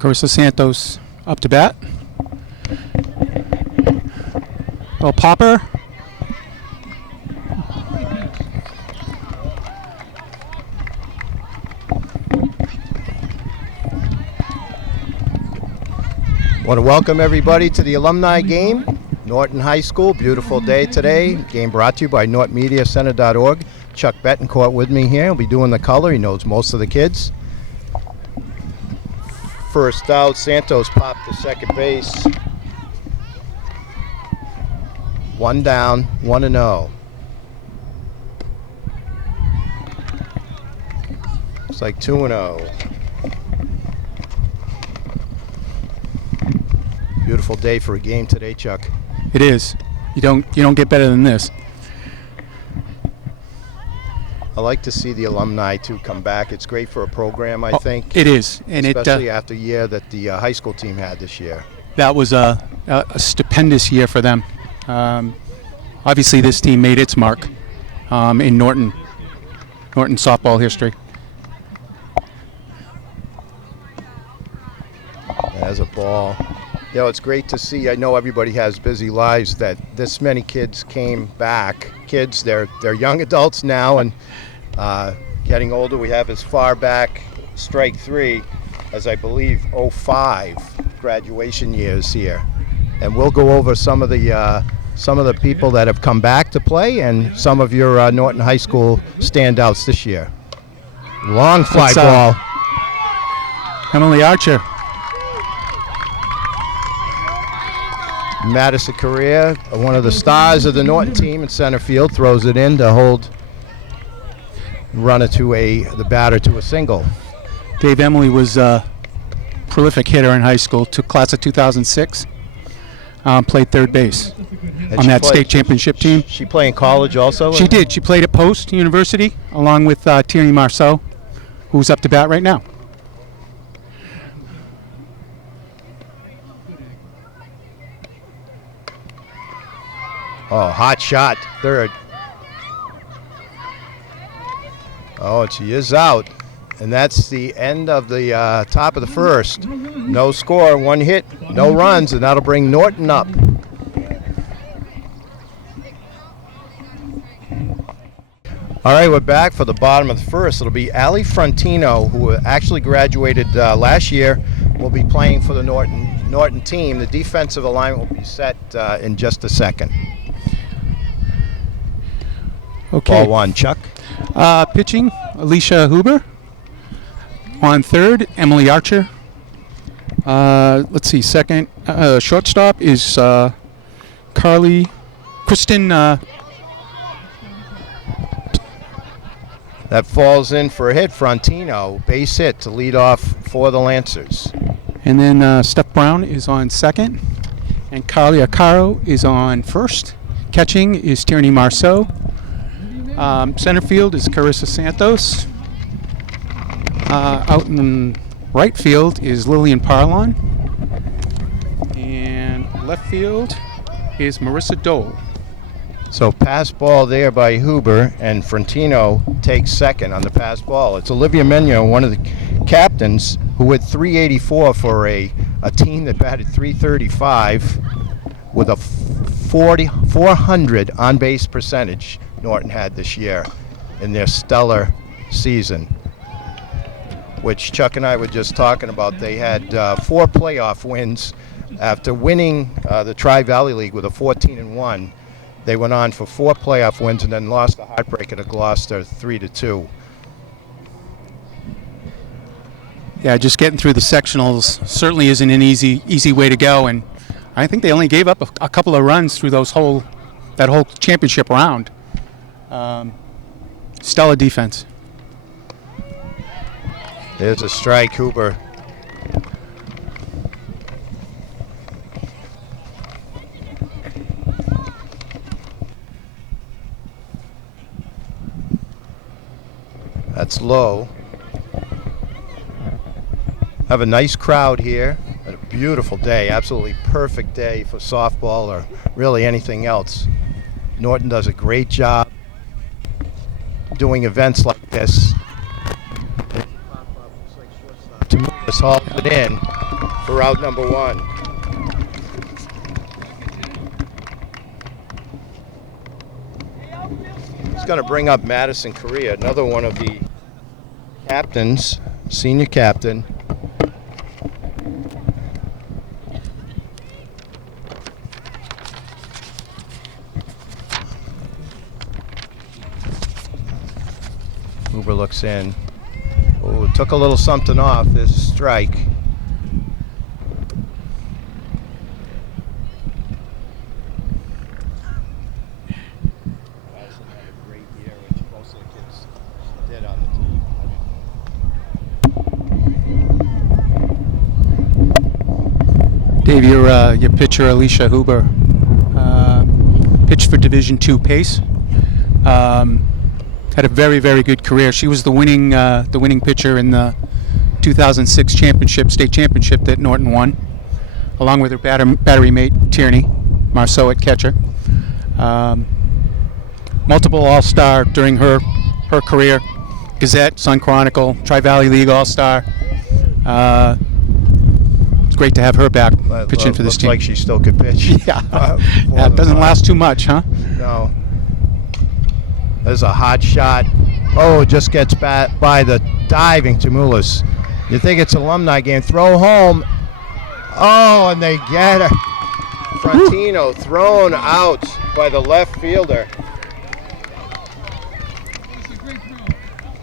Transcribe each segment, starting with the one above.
Carissa Santos up to bat. Little popper. Want to welcome everybody to the alumni game. Norton High School, beautiful day today. Game brought to you by NortonMediaCenter.org. Chuck Betancourt with me here. He'll be doing the color. He knows most of the kids. First out, Santos popped to second base. One down, 1-0. It's like 2-0. Beautiful day for a game today, Chuck. It is. You don't get better than this. I like to see the alumni too come back. It's great for a program, I think. It is, and especially after the year that the high school team had this year. That was a stupendous year for them. Obviously, this team made its mark in Norton softball history. As a ball. You know, it's great to see. I know everybody has busy lives, that this many kids came back. Kids, they're young adults now and getting older. We have as far back, strike three, as I believe 05 graduation years here. And we'll go over some of the people that have come back to play and some of your Norton High School standouts this year. Long fly ball. Emily Archer. Madison Correa, one of the stars of the Norton team in center field, throws it in to hold the batter to a single. Dave Emily was a prolific hitter in high school, took class of 2006, played third base on that state championship team. She played in college also? She did. She played at Post University along with Tierney Marceau, who's up to bat right now. Oh, hot shot, third. Oh, she is out. And that's the end of the top of the first. No score, one hit, no runs, and that'll bring Norton up. All right, we're back for the bottom of the first. It'll be Ali Frontino, who actually graduated last year, will be playing for the Norton team. The defensive alignment will be set in just a second. Okay. Ball one, Chuck. Pitching, Alicia Huber. On third, Emily Archer. Let's see, second. Shortstop is Kristen. That falls in for a hit. Frontino, base hit to lead off for the Lancers. And then Steph Brown is on second. And Carly Acaro is on first. Catching is Tierney Marceau. Center field is Carissa Santos. Out in right field is Lillian Parlon. And left field is Marissa Dole. So pass ball there by Huber, and Frontino takes second on the pass ball. It's Olivia Menion, one of the captains, who had 384 for a team that batted 335 with a 400 on-base percentage. Norton had this year in their stellar season, which Chuck and I were just talking about. They had 4 playoff wins after winning the Tri-Valley League with a 14-1. They went on for 4 playoff wins and then lost a heartbreaker to Gloucester 3-2. Yeah, just getting through the sectionals certainly isn't an easy way to go, and I think they only gave up a couple of runs through that whole championship round. Stellar defense. There's a strike, Huber. That's low. Have a nice crowd here. A beautiful day, absolutely perfect day for softball or really anything else. Norton does a great job doing events like this. To move us all it in. for out number 1. It's going to bring up Madison Correa, another one of the captains, senior captain. Huber looks in. Oh, took a little something off. There's a strike. Madison had a great year, which most of the kids did on the team. Dave, your pitcher Alicia Huber pitched for Division II Pace. Had a very, very good career. She was the winning pitcher in the 2006 state championship that Norton won, along with her battery mate Tierney Marceau at catcher. Multiple All-Star during her career. Gazette, Sun Chronicle, Tri-Valley League All-Star. It's great to have her back pitching for this team. Looks like she still could pitch. Yeah, it doesn't last too much, huh? No. There's a hot shot. Oh, just gets by the diving Tamulis. You think it's an Alumni game. Throw home. Oh, and they get it. Frontino thrown out by the left fielder.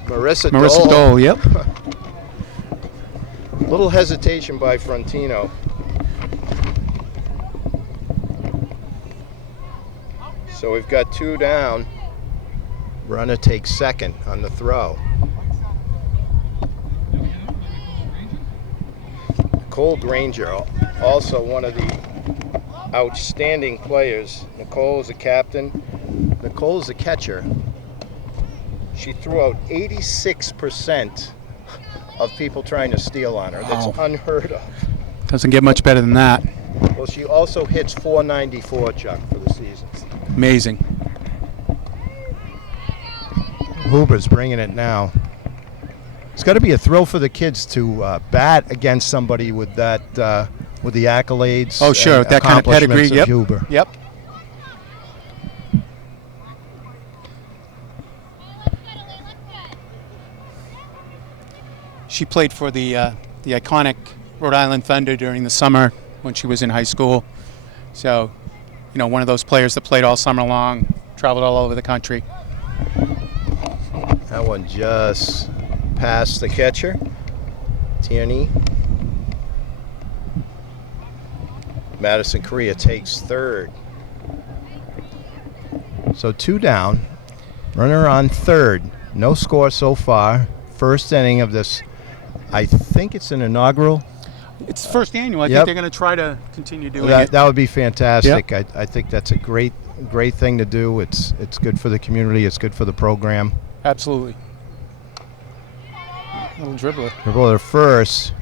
Marissa Dole, yep. Little hesitation by Frontino. So we've got 2 down. Runner takes second on the throw. Nicole Granger, also one of the outstanding players. Nicole is a captain. Nicole is a catcher. She threw out 86% of people trying to steal on her. That's unheard of. Doesn't get much better than that. Well, she also hits .494, Chuck, for the season. Amazing. Huber's bringing it now. It's got to be a thrill for the kids to bat against somebody with that, with the accolades. Oh, sure, that kind of pedigree. Yep. Huber. Yep. She played for the iconic Rhode Island Thunder during the summer when she was in high school. So, one of those players that played all summer long, traveled all over the country. That one just past the catcher, Tierney. Madison Correa takes third. So 2 down, runner on third. No score so far. First inning of this, I think it's an inaugural. It's the first annual. I think they're going to try to continue doing it. That would be fantastic. Yep. I think that's a great thing to do. It's good for the community. It's good for the program. Absolutely. Little dribbler. Dribbler first.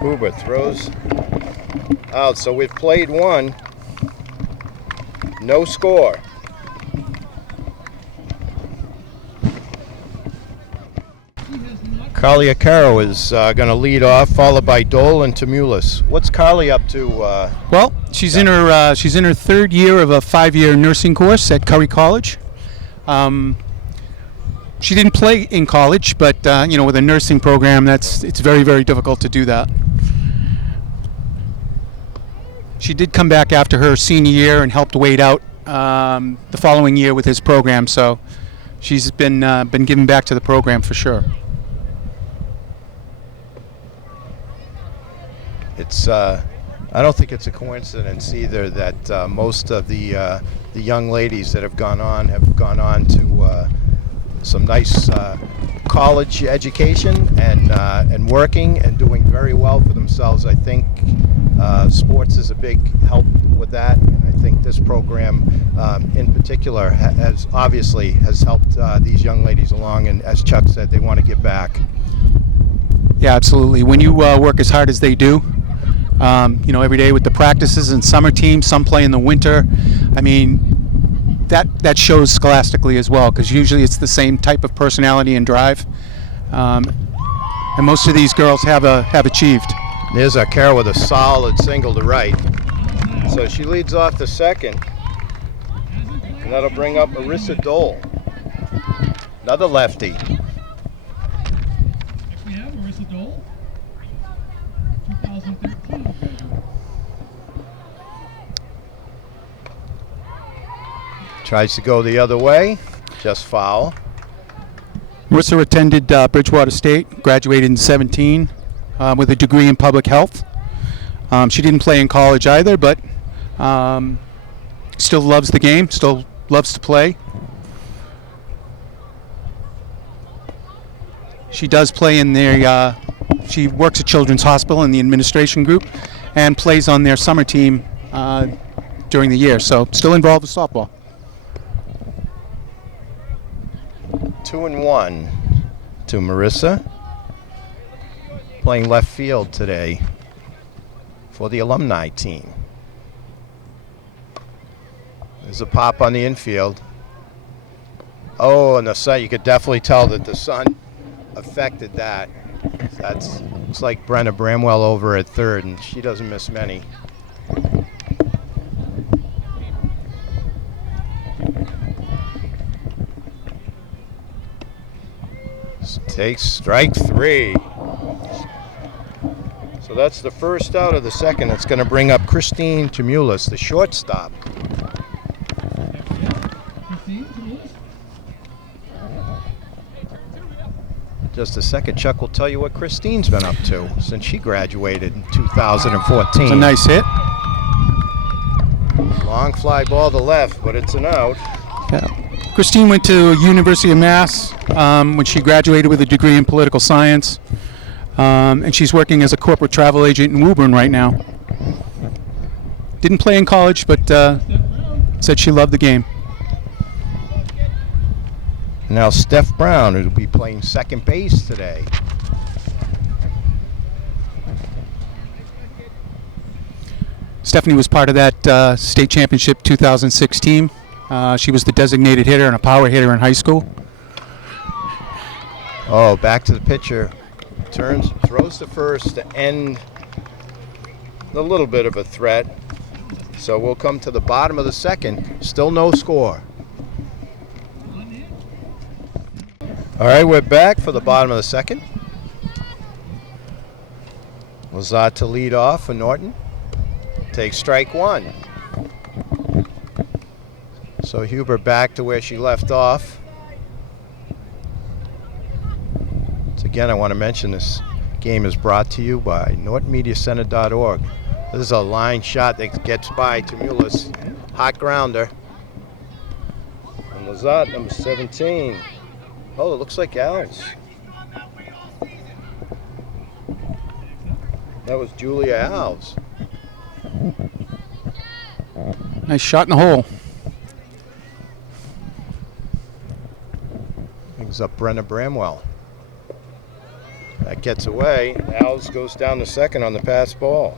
Huber throws out. So we've played 1. No score. Carly Acaro is going to lead off, followed by Dole and Tamulis. What's Carly up to? Well, she's in her 3rd year of a 5-year nursing course at Curry College. She didn't play in college, but with a nursing program, it's very, very difficult to do that. She did come back after her senior year and helped Wade out the following year with his program. So she's been giving back to the program for sure. It's I don't think it's a coincidence either that most of the young ladies that have gone on to some nice college education and working and doing very well for themselves. I think sports is a big help with that, and I think this program in particular has helped these young ladies along, and as Chuck said, they want to give back. Yeah, absolutely. When you work as hard as they do, every day with the practices and summer teams, some play in the winter. I mean, that shows scholastically as well, because usually it's the same type of personality and drive, and most of these girls have achieved. There's Arcaro with a solid single to right. So she leads off the second. And that'll bring up Marissa Dole. Another lefty. Next we have Marissa Dole, 2013. Tries to go the other way. Just foul. Marissa attended Bridgewater State, graduated in 17 with a degree in public health. She didn't play in college either, but still loves the game, still loves to play. She does play in their, she works at Children's Hospital in the administration group and plays on their summer team during the year, so still involved with softball. 2-1 to Marissa. Playing left field today for the Alumni team. There's a pop on the infield. Oh, and the sun, you could definitely tell that the sun affected that. That's, looks like Brenna Bramwell over at third, and she doesn't miss many. Takes strike 3. So that's the first out of the second. It's going to bring up Christine Tamulis, the shortstop. Just a second, Chuck will tell you what Christine's been up to since she graduated in 2014. It's a nice hit. Long fly ball to left, but it's an out. Yeah. Christine went to University of Mass when she graduated with a degree in political science, and she's working as a corporate travel agent in Woburn right now. Didn't play in college, but said she loved the game. Now Steph Brown, who will be playing second base today. Stephanie was part of that state championship 2006 team. She was the designated hitter and a power hitter in high school. Oh, back to the pitcher. Turns, throws to first to end a little bit of a threat. So we'll come to the bottom of the second. Still no score. All right, we're back for the bottom of the second. Lazat to lead off for Norton. Takes strike 1. So Huber back to where she left off. So again, I want to mention this game is brought to you by NortonMediaCenter.org. This is a line shot that gets by Tamulis. Hot grounder. And Lazat, number 17. Oh, it looks like Al's. That was Julia Alves. Nice shot in the hole. Brings up Brenna Bramwell. That gets away. Alves goes down to second on the pass ball.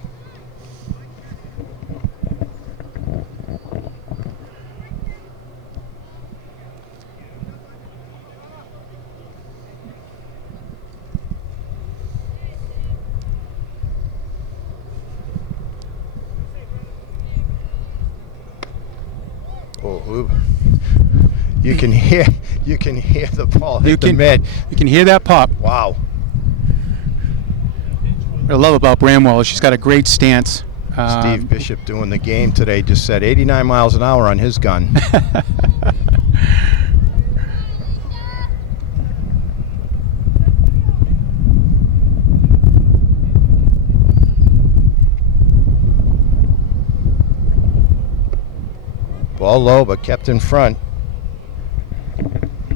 Oh, you can hear the ball hit the mid. You can hear that pop. Wow. What I love about Bramwell is she's got a great stance. Steve Bishop doing the game today just said 89 miles an hour on his gun. Ball low, but kept in front.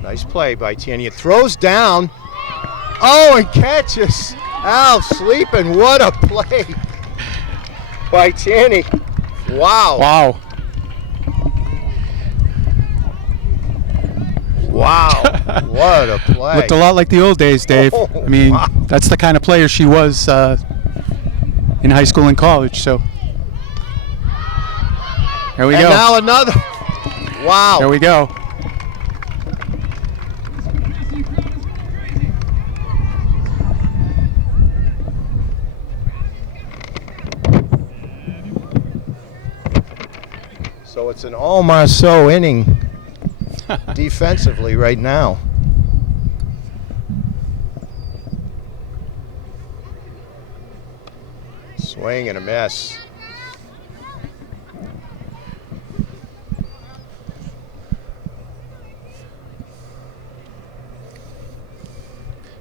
Nice play by Tierney. It throws down. Oh, and catches. Al sleeping. What a play by Tierney. Wow. Wow. Wow. What a play. Looked a lot like the old days, Dave. Oh, I mean, wow. That's the kind of player she was in high school and college. So there we And go. now another. Wow. There we go. So it's an all Marceau inning defensively right now. Swing and a miss.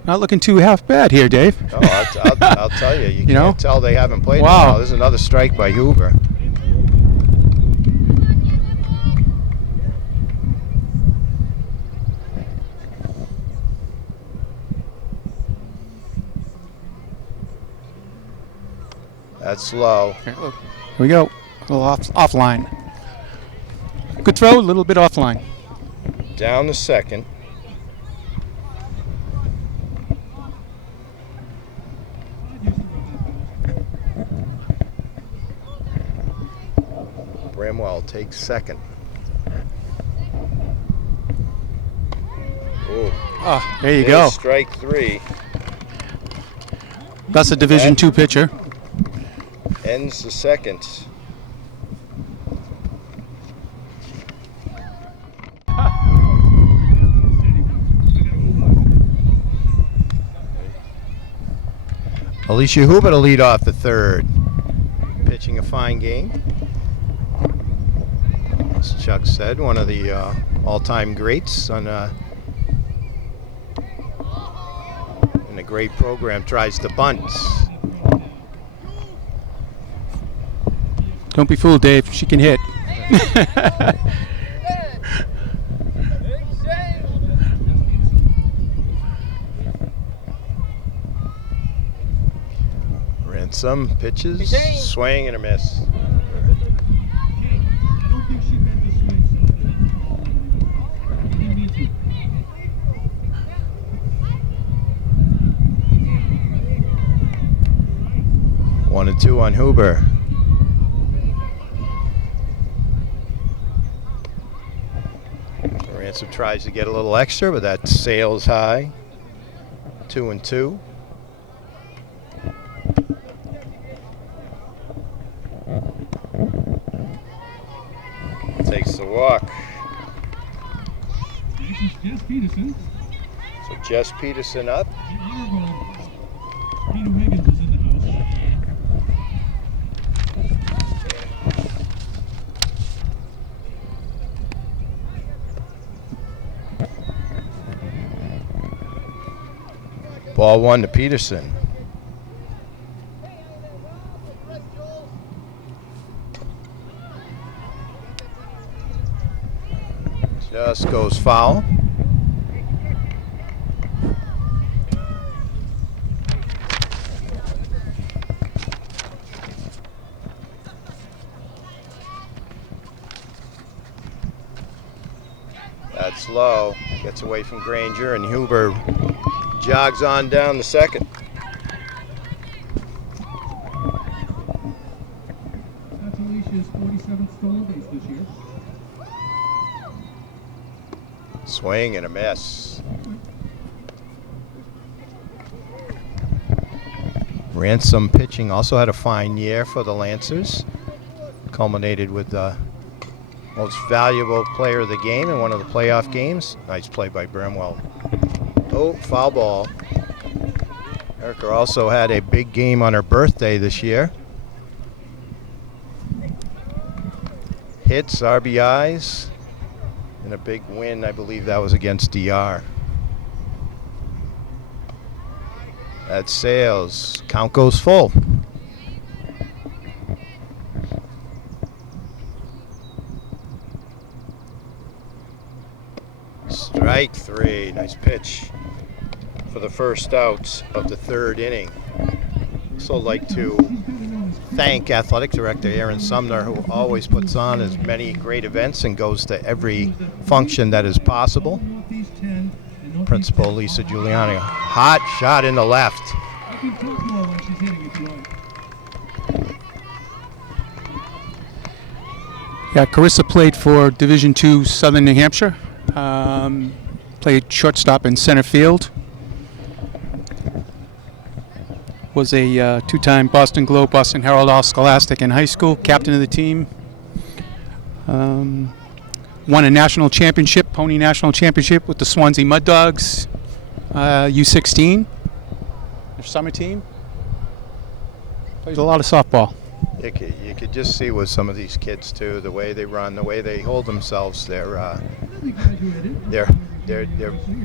Not looking too half bad here, Dave. Oh, I'll tell you. You know? can't tell they haven't played. Wow. in a while. There's another strike by Huber. That's low. Here we go. A little offline. Good throw, a little bit offline. Down to second. Bramwell takes second. Ooh. Ah, there you There's go. strike three. That's a Division II pitcher. Ends the second. Alicia Huber to lead off the third. Pitching a fine game. As Chuck said, one of the all-time greats on in a great program. Tries to bunt. Don't be fooled, Dave. She can hit. Ransom pitches, swing and a miss. One and two on Huber. Ransom tries to get a little extra, but that sails high. 2-2. Takes the walk. Jess Peterson. So Jess Peterson up. Peter Wiggins is in the house. Ball one to Peterson. Just goes foul. That's low. Gets away from Granger, and Huber jogs on down the second. That's Alicia's 47th stolen base this year. Swing and a miss. Ransom pitching also had a fine year for the Lancers. Culminated with the most valuable player of the game in one of the playoff games. Nice play by Bramwell. Oh, foul ball. Erica also had a big game on her birthday this year. Hits, RBIs, and a big win. I believe that was against DR. That sails. Count goes full. Strike three. Nice pitch for the first out of the third inning. Also like to thank Athletic Director Aaron Sumner, who always puts on as many great events and goes to every function that is possible. Principal Lisa Giuliani. Hot shot in the left. I can talk more when she's hitting if you like. Yeah, Carissa played for Division II Southern New Hampshire. Played shortstop in center field. Was a two-time Boston Globe, Boston Herald All-Scholastic in high school. Captain of the team. Won a national championship, pony national championship with the Swansea Mud Dogs, U16, their summer team. Plays a lot of softball. You could just see with some of these kids too, the way they run, the way they hold themselves. They're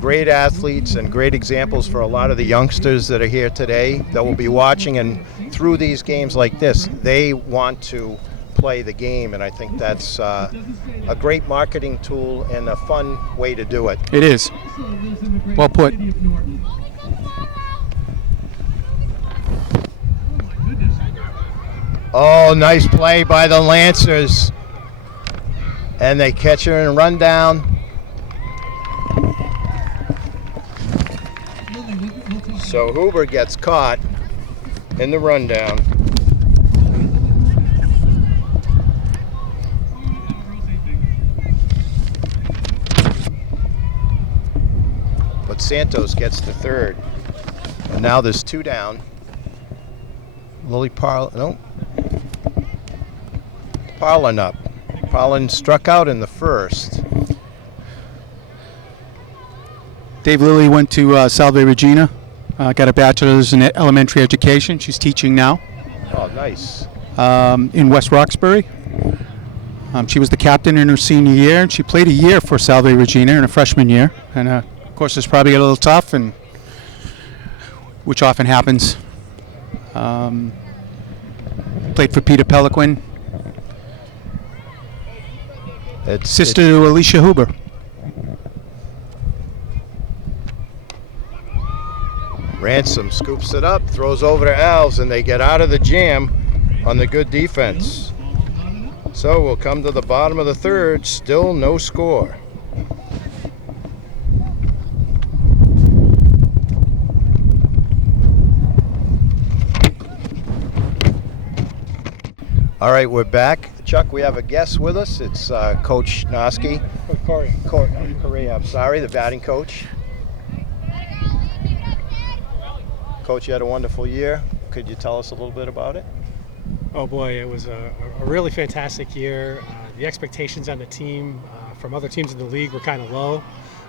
great athletes and great examples for a lot of the youngsters that are here today that will be watching. And through these games like this, they want to play the game, and I think that's a great marketing tool and a fun way to do it. It is. Well put. Oh, nice play by the Lancers. And they catch her and run down. So Huber gets caught in the rundown. But Santos gets the third. And now there's 2 down. Lily Parlin up. Parlin struck out in the first. Dave Lilly went to Salve Regina, got a bachelor's in elementary education. She's teaching now Oh, nice. in West Roxbury. She was the captain in her senior year, and she played a year for Salve Regina in her freshman year. And of course, it's probably a little tough, and which often happens. Played for Peter Peliquin, sister to Alicia Huber. Ransom scoops it up, throws over to Alves, and they get out of the jam on the good defense. So we'll come to the bottom of the third, still no score. All right, we're back. Chuck, we have a guest with us. It's Coach Noski. Correa, I'm sorry, the batting coach. Coach, you had a wonderful year. Could you tell us a little bit about it? Oh boy, it was a really fantastic year. The expectations on the team from other teams in the league were kind of low,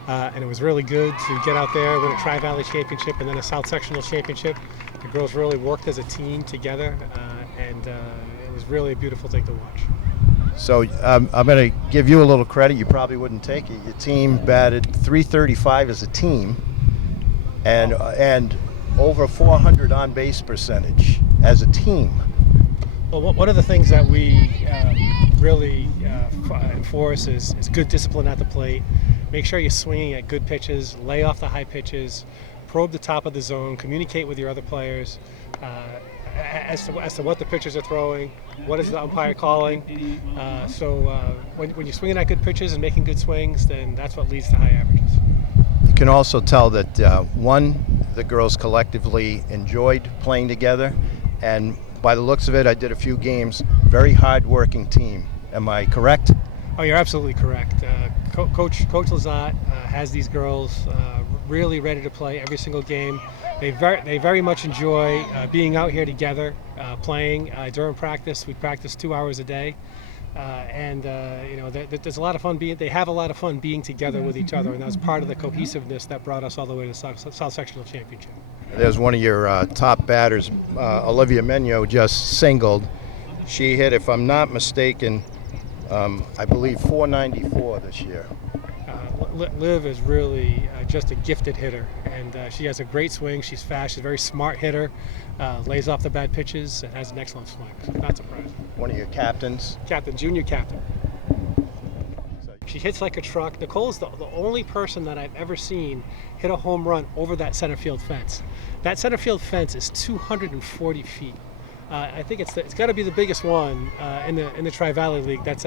and it was really good to get out there, win a Tri-Valley championship and then a South Sectional championship. The girls really worked as a team together, and it was really a beautiful thing to watch. So I'm going to give you a little credit. You probably wouldn't take it. Your team batted .335 as a team, and over 400 on-base percentage as a team. Well, one of the things that we really enforce is good discipline at the plate. Make sure you're swinging at good pitches, lay off the high pitches, probe the top of the zone, communicate with your other players as to what the pitchers are throwing, what is the umpire calling. When you're swinging at good pitches and making good swings, then that's what leads to high averages. You can also tell that, the girls collectively enjoyed playing together, and by the looks of it, I did a few games, very hard-working team. Am I correct? Oh, you're absolutely correct. Coach Lazat has these girls really ready to play every single game. They very much enjoy being out here together, playing. During practice, we practice 2 hours a day. There's a lot of fun they have a lot of fun being together with each other, and that's part of the cohesiveness that brought us all the way to the South Sectional Championship. There's one of your top batters, Olivia Menyo, just singled. She hit, if I'm not mistaken, I believe .494 this year. Liv is really just a gifted hitter, and she has a great swing. She's fast. She's a very smart hitter, lays off the bad pitches, and has an excellent swing. So not surprising. One of your captains? Junior captain. She hits like a truck. Nicole's the only person that I've ever seen hit a home run over that center field fence. That center field fence is 240 feet. I think it's got to be the biggest one in the Tri-Valley League. That's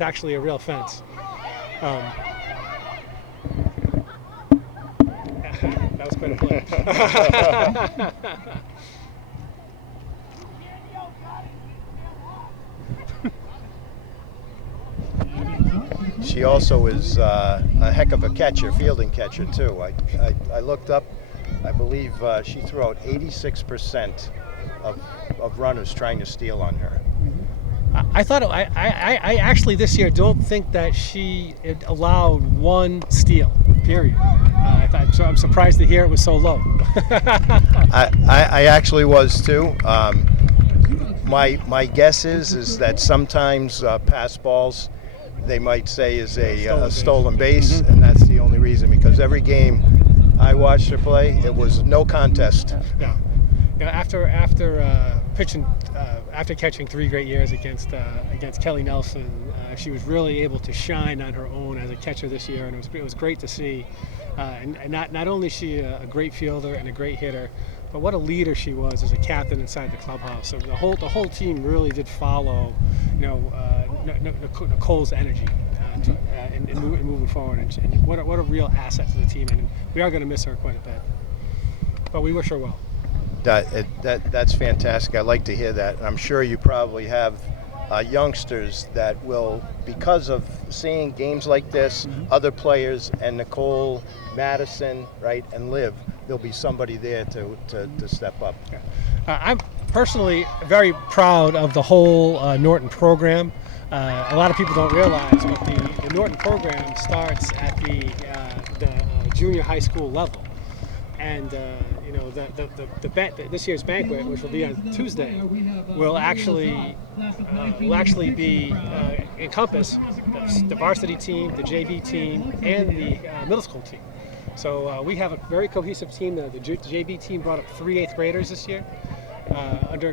actually a real fence. That was quite a play. She also is a heck of a catcher, fielding catcher too. I looked up, I believe she threw out 86% of runners trying to steal on her. I thought I actually this year don't think that she allowed one steal. Period. So I'm surprised to hear it was so low. I actually was too. My guess is that sometimes pass balls they might say is a stolen base, and that's the only reason, because every game I watched her play, it was no contest. Yeah. You know, after catching 3 great years against Kelly Nelson, she was really able to shine on her own as a catcher this year, and it was great to see. And not only is she a great fielder and a great hitter, but what a leader she was as a captain inside the clubhouse. So the whole team really did follow, Nicole's energy in moving forward, and what a real asset to the team. And we are going to miss her quite a bit, but we wish her well. That's fantastic. I like to hear that. And I'm sure you probably have youngsters that will, because of seeing games like this, other players, and Nicole, Madison, right, and Liv, there'll be somebody there to step up. Yeah. I'm personally very proud of the whole Norton program. A lot of people don't realize, but the Norton program starts at the junior high school level. And this year's banquet, which will be on Tuesday, will actually be encompass the varsity team, the JV team, and the middle school team. So we have a very cohesive team. The JV team brought up 3 8th graders this year.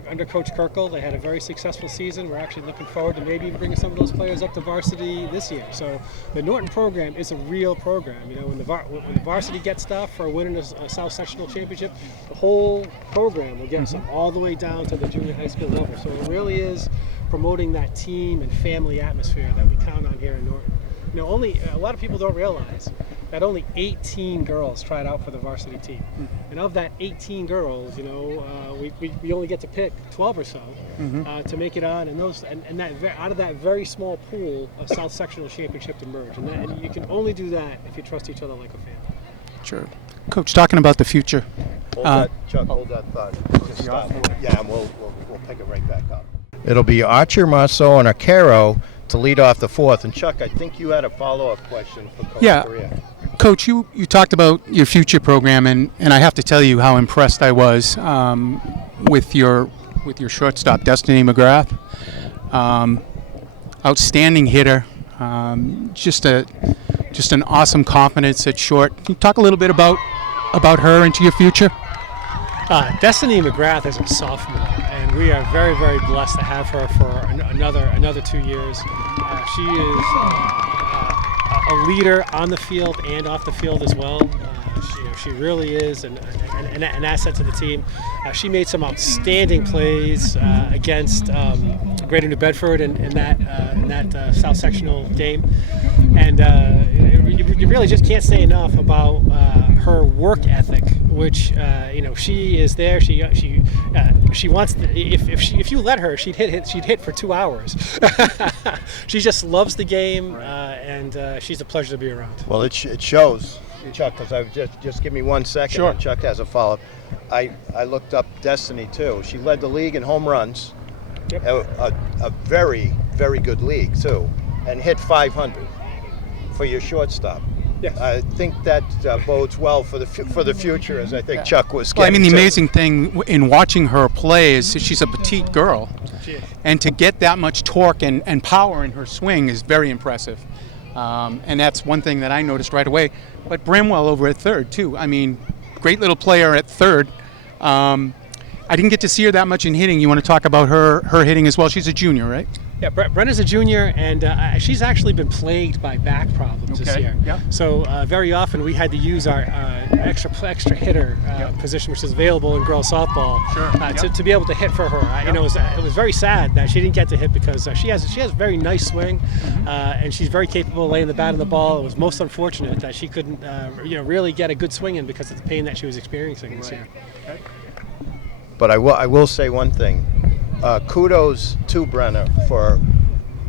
Under Coach Kirkle, they had a very successful season. We're actually looking forward to maybe bringing some of those players up to varsity this year. So the Norton program is a real program. You know, when the varsity gets stuff or winning a South Sectional championship, the whole program will get them all the way down to the junior high school level. So it really is promoting that team and family atmosphere that we count on here in Norton. You know, only a lot of people don't realize that only 18 girls tried out for the varsity team, and of that 18 girls, we only get to pick 12 or so to make it on, and out of that very small pool, a South Sectional championship emerge, and you can only do that if you trust each other like a family. Sure. Coach, talking about the future. Chuck, hold that thought. Just stop. Yeah, and we'll pick it right back up. It'll be Archer, Marceau, and Arcaro to lead off the 4th. And Chuck, I think you had a follow-up question for Coach Correa. Coach, you talked about your future program, and I have to tell you how impressed I was with your shortstop, Destiny McGrath. Outstanding hitter, just an awesome confidence at short. Can you talk a little bit about her into your future? Destiny McGrath is a sophomore, and we are very, very blessed to have her for another 2 years. She is a leader on the field and off the field as well. She really is an asset to the team. She made some outstanding plays against Greater New Bedford in that South Sectional game, and you really just can't say enough about her work ethic, which she is there. She wants to, if you let her, she'd hit for 2 hours. She just loves the game, and she's a pleasure to be around. Well, it shows, Chuck, because I've just give me 1 second. Sure. And Chuck has a follow-up. I looked up Destiny too. She led the league in home runs. Yep. A very, very good league too, and hit 500 for your shortstop. Yes. I think that bodes well for the future, as I think Chuck was Well, I getting mean, the to. amazing thing in watching her play is she's a petite girl, and to get that much torque and power in her swing is very impressive. And that's one thing that I noticed right away. But Bramwell over at third, too. I mean, great little player at third. I didn't get to see her that much in hitting. You want to talk about her hitting as well? She's a junior, right? Yeah, Brenna's a junior, and she's actually been plagued by back problems this year. Yeah. So very often we had to use our extra hitter position, which is available in girls softball, to be able to hit for her. It was very sad that she didn't get to hit because she has a very nice swing, and she's very capable of laying the bat on the ball. It was most unfortunate that she couldn't really get a good swing in because of the pain that she was experiencing this year. Okay. But I will say one thing. Kudos to Brenna for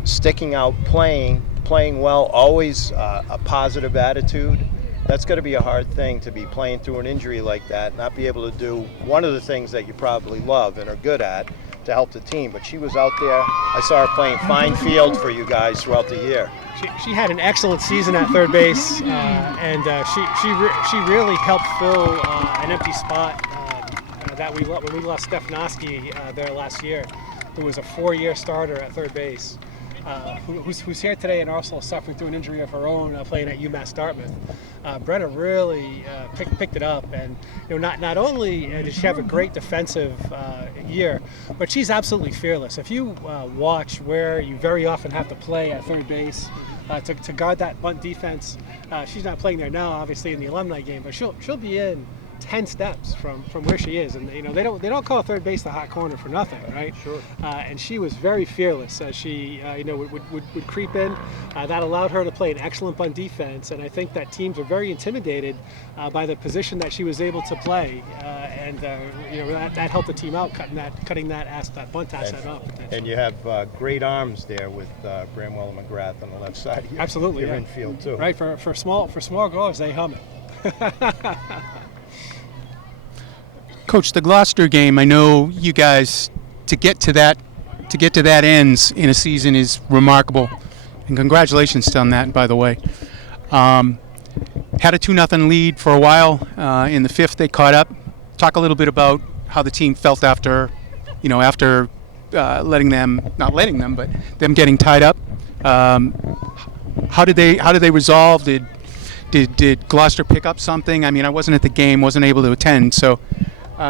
sticking out, playing well, always a positive attitude. That's going to be a hard thing, to be playing through an injury like that, not be able to do one of the things that you probably love and are good at, to help the team. But she was out there. I saw her playing fine field for you guys throughout the year. She had an excellent season at third base, and she really helped fill an empty spot that when we lost Stefanoski there last year, who was a 4-year starter at third base. Who's here today and also suffering through an injury of her own playing at UMass Dartmouth. Brenna really picked it up, and not only did she have a great defensive year, but she's absolutely fearless. If you watch where you very often have to play at third base to guard that bunt defense, she's not playing there now, obviously in the Alumni game, but she'll be in 10 steps from where she is, and they don't call third base the hot corner for nothing, right? Sure. And she was very fearless. She would creep in. That allowed her to play an excellent bunt defense, and I think that teams were very intimidated by the position that she was able to play, and that helped the team out, cutting that bunt asset up. And you have great arms there with Bramwell and McGrath on the left side of your, Absolutely, your yeah. infield too. Right, for small girls, they hum it. Coach, the Gloucester game, I know you guys, to get to that ends in a season is remarkable, and congratulations on that, by the way. Had a 2-0 lead for a while. In the fifth, they caught up. Talk a little bit about how the team felt after letting them, not letting them, but them getting tied up. How did they resolve? Did Gloucester pick up something? I mean, I wasn't at the game, wasn't able to attend, so.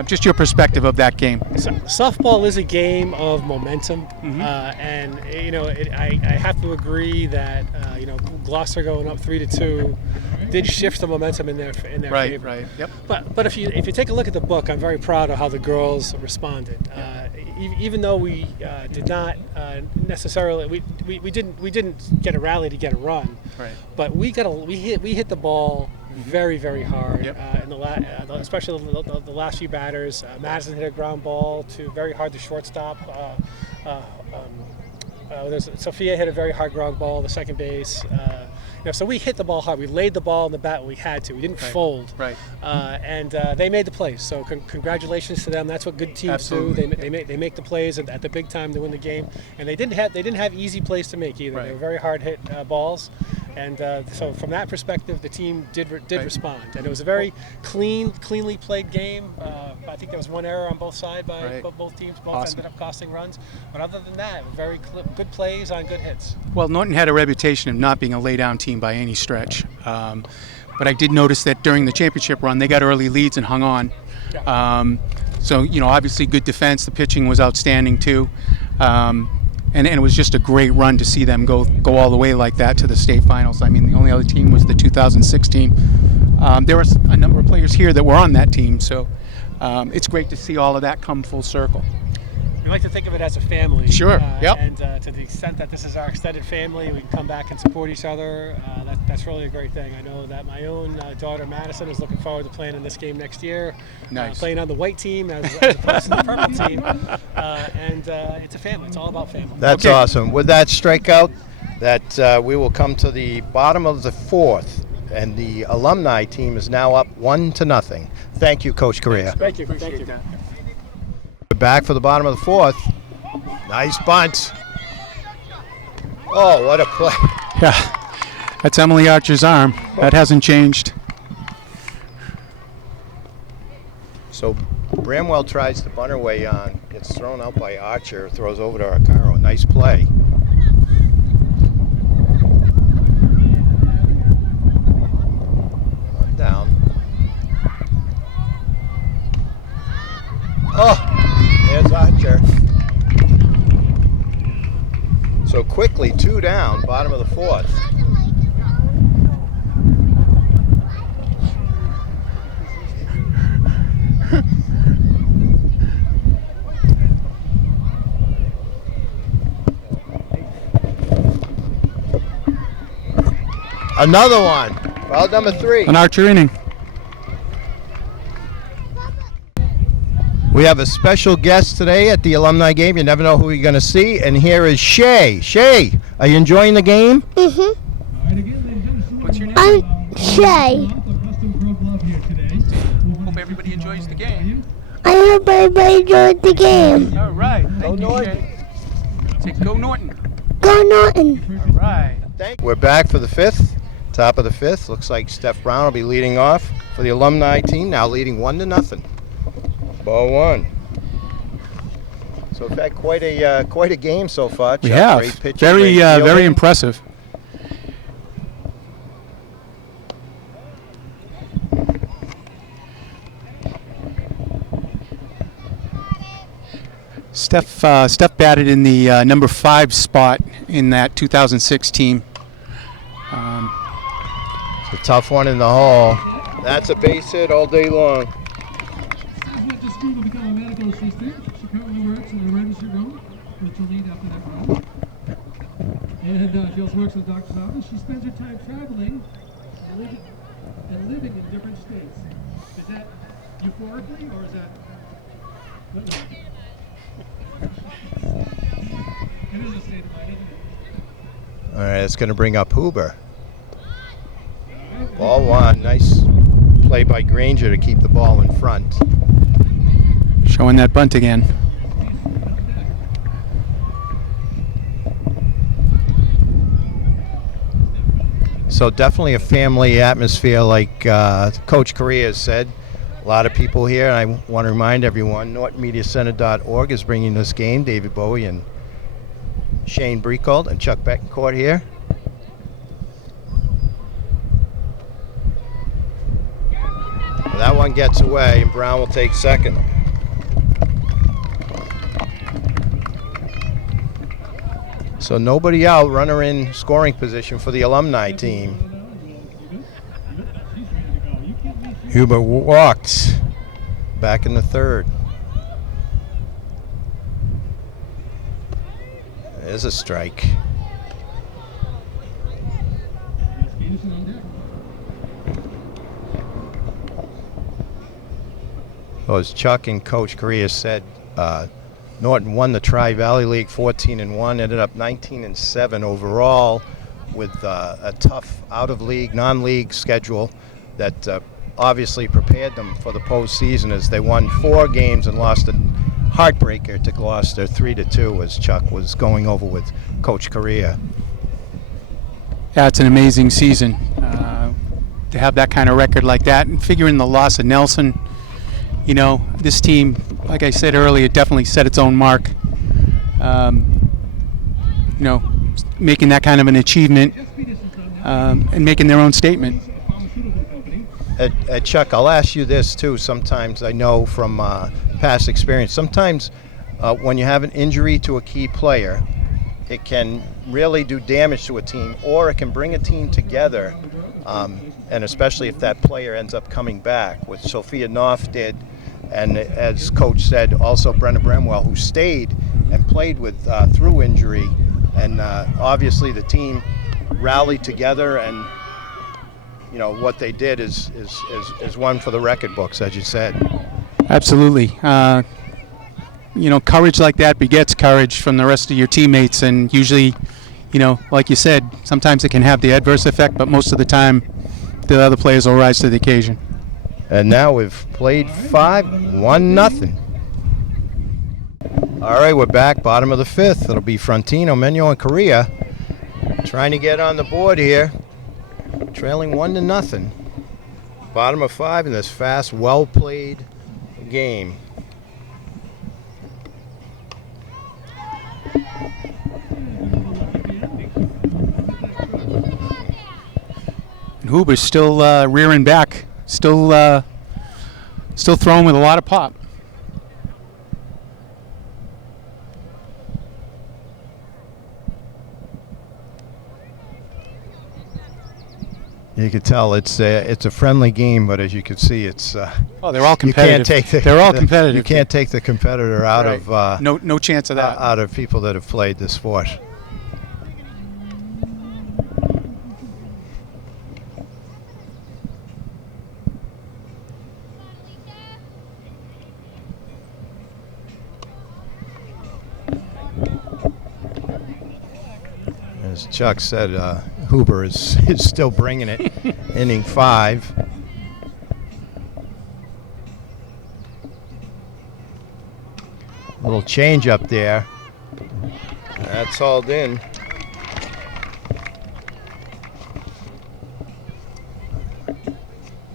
Just your perspective of that game. So, softball is a game of momentum, Mm-hmm. and I have to agree that Gloucester going up 3-2 did shift the momentum in their favor. Right. Yep. But if you take a look at the book, I'm very proud of how the girls responded. Even though we did not necessarily we didn't get a rally to get a run, Right. but we hit the ball very, very hard. Yep. Especially the last few batters. Madison hit a ground ball very hard to shortstop. Sophia hit a very hard ground ball to second base. So we hit the ball hard. We laid the ball in the bat when we had to. We didn't fold. Right. And they made the plays. So congratulations to them. That's what good teams Absolutely. do. They make the plays at the big time to win the game. And they didn't have easy plays to make either. Right. They were very hard hit balls. And so from that perspective, the team did respond. And it was a very cleanly played game. I think there was one error on both sides by both teams. Both Awesome. ended up costing runs. But other than that, very good plays on good hits. Well, Norton had a reputation of not being a lay-down team by any stretch. But I did notice that during the championship run, they got early leads and hung on. So, obviously good defense. The pitching was outstanding, too. And it was just a great run to see them go all the way like that to the state finals. I mean, the only other team was the 2006 team. There were a number of players here that were on that team, so it's great to see all of that come full circle. We like to think of it as a family. Sure, yep. And to the extent that this is our extended family, we can come back and support each other. That's really a great thing. I know that my own daughter Madison is looking forward to playing in this game next year. Nice. Playing on the white team as opposed to the purple team. And it's a family. It's all about family. That's Okay. awesome. With that strikeout, that we will come to the bottom of the fourth, and the Alumni team is now up 1-0. Thank you, Coach Correa. Thank you. We're back for the bottom of the fourth. Nice bunt. Oh, what a play. Yeah, that's Emily Archer's arm. That hasn't changed. So Bramwell tries to bunt her way on. Gets thrown out by Archer. Throws over to Arcaro. Nice play. One down. Oh, there's Archer. So quickly, 2 down, bottom of the fourth. Another one. Foul number 3. An Archer inning. We have a special guest today at the Alumni game. You never know who you're going to see. And here is Shay. Shay, are you enjoying the game? What's your name? I'm Shay. Hope everybody enjoys the game. I hope everybody enjoyed the game. All right. Go Norton. Go Norton. Go Norton. All right. We're back for the fifth. Top of the fifth. Looks like Steph Brown will be leading off for the Alumni team, now leading 1-0. Ball one. So we've had quite a game so far. We Chuck. have. Great pitching, Very, great very fielding. impressive. Steph batted in the number 5 spot in that 2006 team. It's a tough one in the hole. That's a base hit all day long. Susan went to school to become a medical assistant. She currently works in the emergency room, which will lead after that round. And she also works in the doctor's office. She spends her time traveling and living in different states. Is that euphorically or is that... It is a state of mind, isn't it? All right, it's going to bring up Huber. Ball one. Nice play by Granger to keep the ball in front. Showing that bunt again. So definitely a family atmosphere, like Coach Correa has said. A lot of people here, and I want to remind everyone, NortonMediaCenter.org is bringing this game. David Bowie and Shane Breakold and Chuck Betancourt here. That one gets away, and Brown will take second. So nobody out, runner in scoring position for the Alumni team. Huber walked back in the third. There's a strike. Well, as Chuck and Coach Correa said, Norton won the Tri-Valley League 14-1, ended up 19-7 overall with a tough out-of-league, non-league schedule that obviously prepared them for the postseason as they won 4 games and lost a heartbreaker to Gloucester 3-2 as Chuck was going over with Coach Correa. Yeah, it's an amazing season to have that kind of record like that, and figuring the loss of Nelson. You know, this team, like I said earlier, definitely set its own mark. You know, making that kind of an achievement and making their own statement. Chuck, I'll ask you this too. Sometimes I know from past experience, sometimes when you have an injury to a key player, it can really do damage to a team, or it can bring a team together, and especially if that player ends up coming back, which Sophia Knopf did, and as Coach said, also Brenda Bramwell, who stayed and played with through injury, and obviously the team rallied together, and you know what they did is one for the record books, as you said. Absolutely. You know, courage like that begets courage from the rest of your teammates, and usually, you know, like you said, sometimes it can have the adverse effect, but most of the time the other players will rise to the occasion. And now we've played 5, 1-0. All right, we're back, bottom of the fifth. It'll be Frontino, Menyo, and Correa trying to get on the board here, trailing 1-0. Bottom of 5 in this fast, well-played game. And Huber's still rearing back, still throwing with a lot of pop. You can tell it's a friendly game, but as you can see, it's Oh, they're all competitive. They're all competitive. You can't take the competitor out Right. of no chance of that. out of people that have played this sport. As Chuck said, Huber is still bringing it. Inning 5. Little change up there. That's hauled in.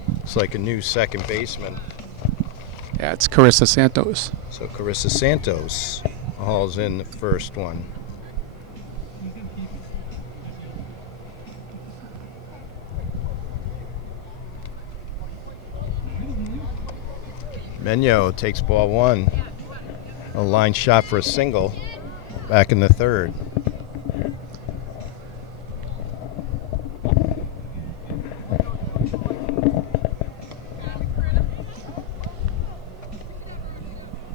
Looks like a new second baseman. Yeah, it's Carissa Santos. So Carissa Santos hauls in the first one. Menyo takes ball one. A line shot for a single back in the third.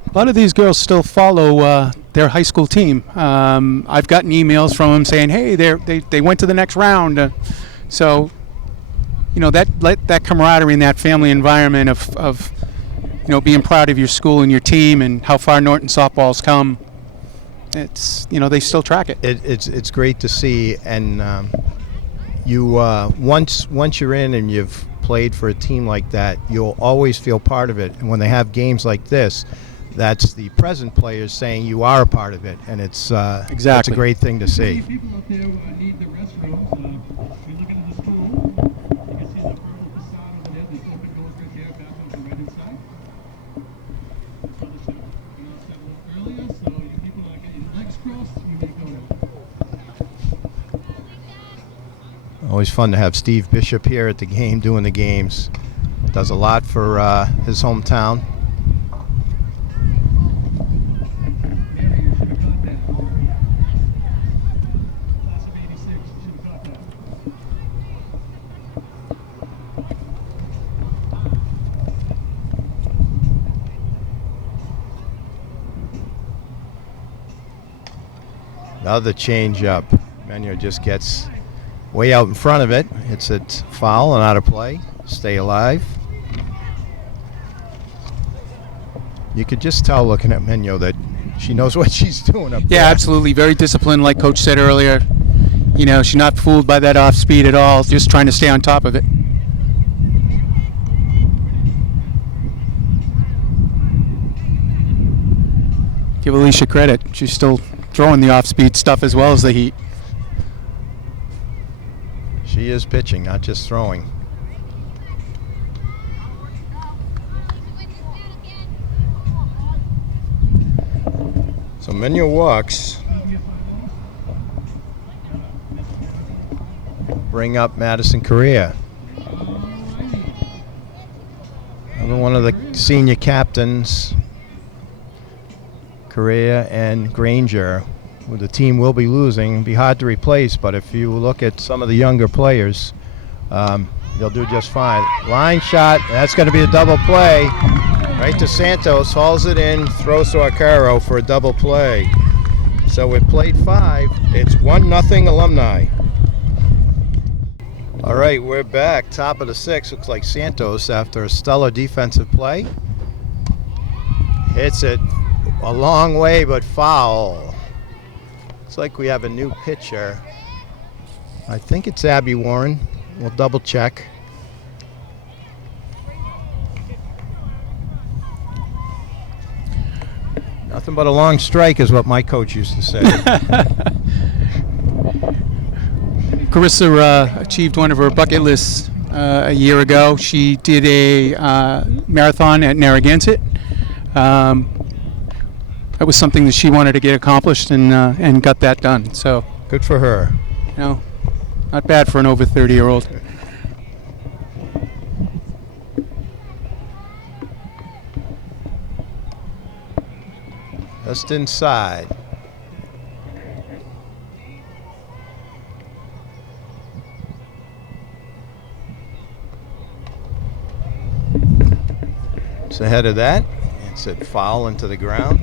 A lot of these girls still follow their high school team. I've gotten emails from them saying, "Hey, they went to the next round." So, that camaraderie and that family environment of being proud of your school and your team and how far Norton softball's come. It's they still track it. It's great to see, and you once you're in and you've played for a team like that, you'll always feel part of it. And when they have games like this, that's the present players saying you are a part of it, and it's Exactly. It's a great thing to see. People up there need the restrooms. If you look into the school, you can see the purple facade over there. There's open doors right there. Bathrooms are right inside. So they should announce that a little earlier. So you people are getting your legs crossed, you may go there. Always fun to have Steve Bishop here at the game doing the games. Does a lot for his hometown. Mary, you should have got that. Class of '86, you should have got that. Another change up. Menyo just gets way out in front of it. It's a foul and out of play. Stay alive. You could just tell looking at Menyo that she knows what she's doing up there. Yeah, absolutely. Very disciplined, like Coach said earlier. She's not fooled by that off speed at all. Just trying to stay on top of it. Give Alicia credit. She's still throwing the off speed stuff as well as the heat. She is pitching, not just throwing. So Menyo walks. Bring up Madison Correa. Another one of the senior captains, Correa and Granger, who the team will be losing. It'll be hard to replace, but if you look at some of the younger players, they'll do just fine. Line shot, that's going to be a double play. Right to Santos, hauls it in, throws to Arcaro for a double play. So with plate 5, it's 1-0 Alumni. All right, we're back. Top of the 6th. Looks like Santos, after a stellar defensive play, hits it a long way, but foul. Looks like we have a new pitcher. I think it's Abby Warren. We'll double check. Nothing but a long strike is what my coach used to say. Carissa achieved one of her bucket lists a year ago. She did a marathon at Narragansett. That was something that she wanted to get accomplished and got that done. So, Good for her. not bad for an over 30-year-old. Just inside. It's ahead of that. It's a foul into the ground.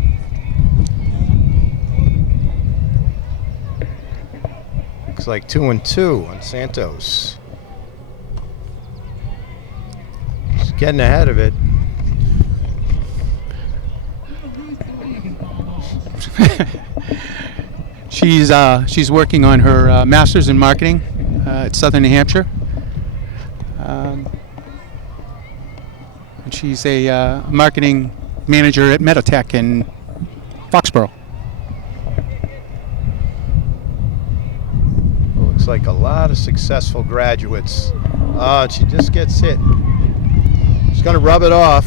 Looks like 2-2 on Santos. She's getting ahead of it. She's working on her master's in marketing at Southern New Hampshire. And she's a marketing manager at Meditech, and Foxborough. Looks like a lot of successful graduates. She just gets hit. She's going to rub it off.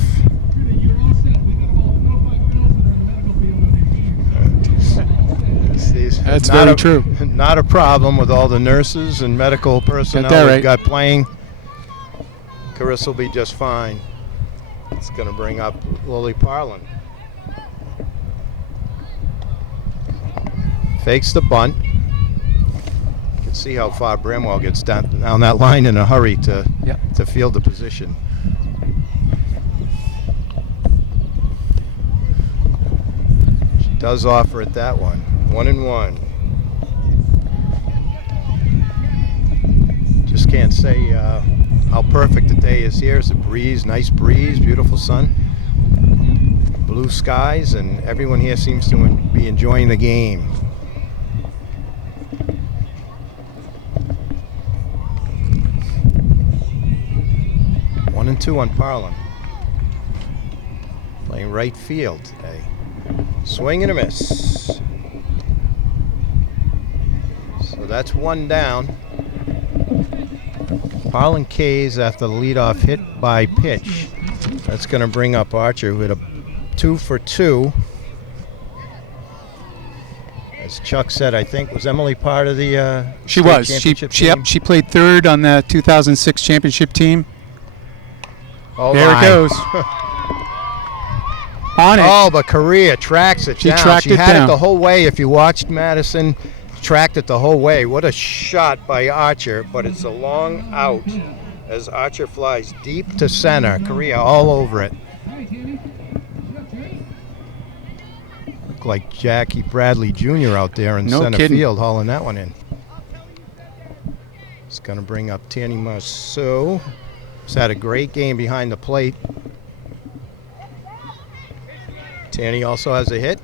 You're all set. We got about 4 or 5 girls that are in the medical field. That's very true. Not a problem with all the nurses and medical personnel that we've right. got playing. Carissa will be just fine. It's going to bring up Lily Parlin. Fakes the bunt. You can see how far Bramwell gets down that line in a hurry to field the position. She does offer it that one. 1-1. Just can't say how perfect the day is here. It's a breeze, nice breeze, beautiful sun, blue skies, and everyone here seems to be enjoying the game. One and two on Parlin. Playing right field today. Swing and a miss. So that's one down. Parlin K's after the leadoff hit by pitch. That's going to bring up Archer, who hit a 2 for 2. As Chuck said, I think, was Emily part of the She state was. championship team? She played third on the 2006 championship team. Oh, There my. it goes. On it. Oh, but Korea tracks it She down. tracked She it had down. it the whole way. If you watched Madison, tracked it the whole way. What a shot by Archer, but it's a long out as Archer flies deep to center. Korea all over it. Hi, Tammy. Looked like Jackie Bradley Jr. out there in No center kidding. field hauling that one in. It's going to bring up Tanny Marceau. He's had a great game behind the plate. Tanny also has a hit.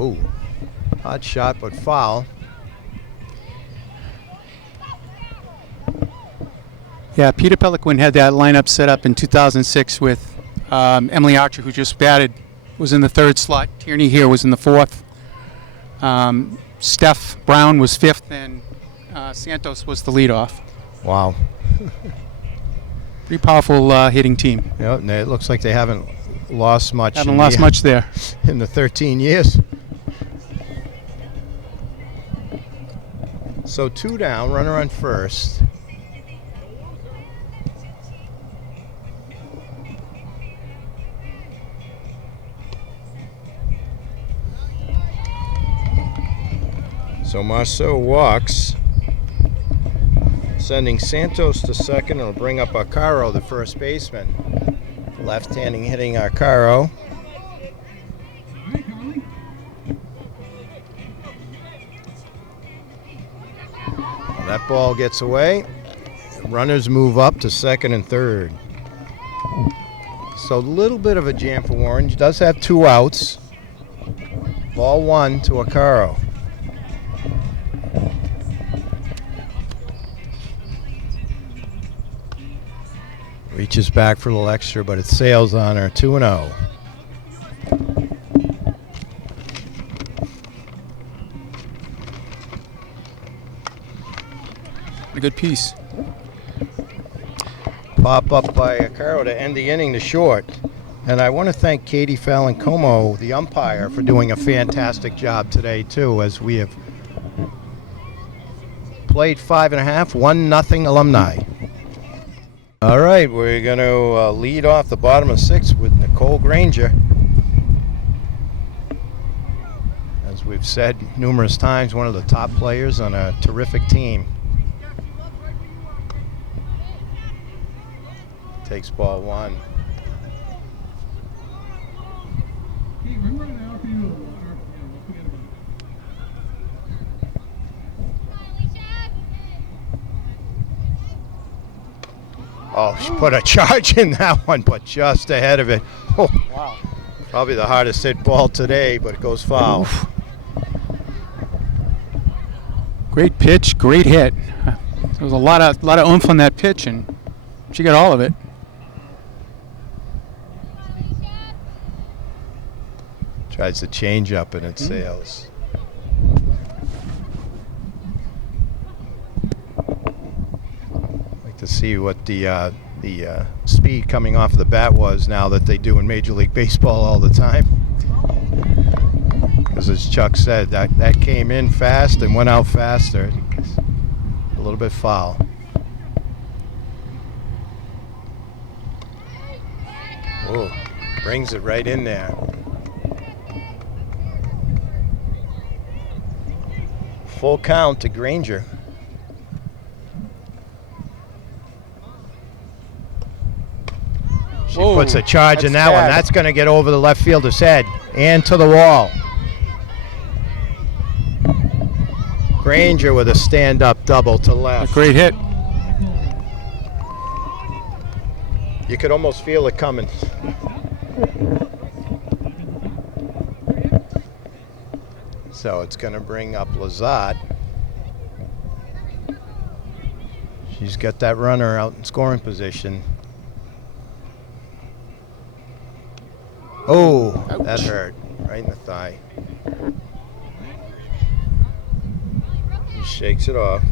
Ooh, hot shot, but foul. Yeah, Peter Peliquin had that lineup set up in 2006 with Emily Archer, who just batted, was in the third slot. Tierney here was in the fourth. Steph Brown was fifth, and Santos was the leadoff. Wow. Pretty powerful hitting team. Yep, and it looks like they haven't lost much. Haven't lost much there. in the 13 years. So 2 down, runner on first. So Marceau walks, sending Santos to second. It'll bring up Arcaro, the first baseman. Left-handing hitting Arcaro. Hi, Carly. That ball gets away. Runners move up to second and third. So a little bit of a jam for Warren. He does have 2 outs. Ball 1 to Arcaro. Reaches back for a little extra, but it sails on her. 2-0. A good piece. Pop up by Arcaro to end the inning to short. And I want to thank Katie Falancomo, the umpire, for doing a fantastic job today, too, as we have played 5.5, 1-0 Alumni. All right, we're going to lead off the bottom of 6 with Nicole Granger. As we've said numerous times, one of the top players on a terrific team. Takes ball 1. Hey, remember an hour for you? We'll forget about it. Oh, she put a charge in that one, but just ahead of it. Oh, Wow. probably the hardest hit ball today, but it goes foul. Oof. Great pitch, great hit. There was a lot of oomph on that pitch, and she got all of it. Tries to change up and it sails. Like to see what the speed coming off the bat was now that they do in Major League Baseball all the time. Because as Chuck said, that came in fast and went out faster. A little bit foul. Oh, brings it right in there. Full count to Granger. She Whoa, puts a charge in that's that one. bad. That's going to get over the left fielder's head and to the wall. Granger with a stand-up double to left. Great hit. You could almost feel it coming. So it's going to bring up Lazat. She's got that runner out in scoring position. Oh, that hurt. Right in the thigh. He shakes it off.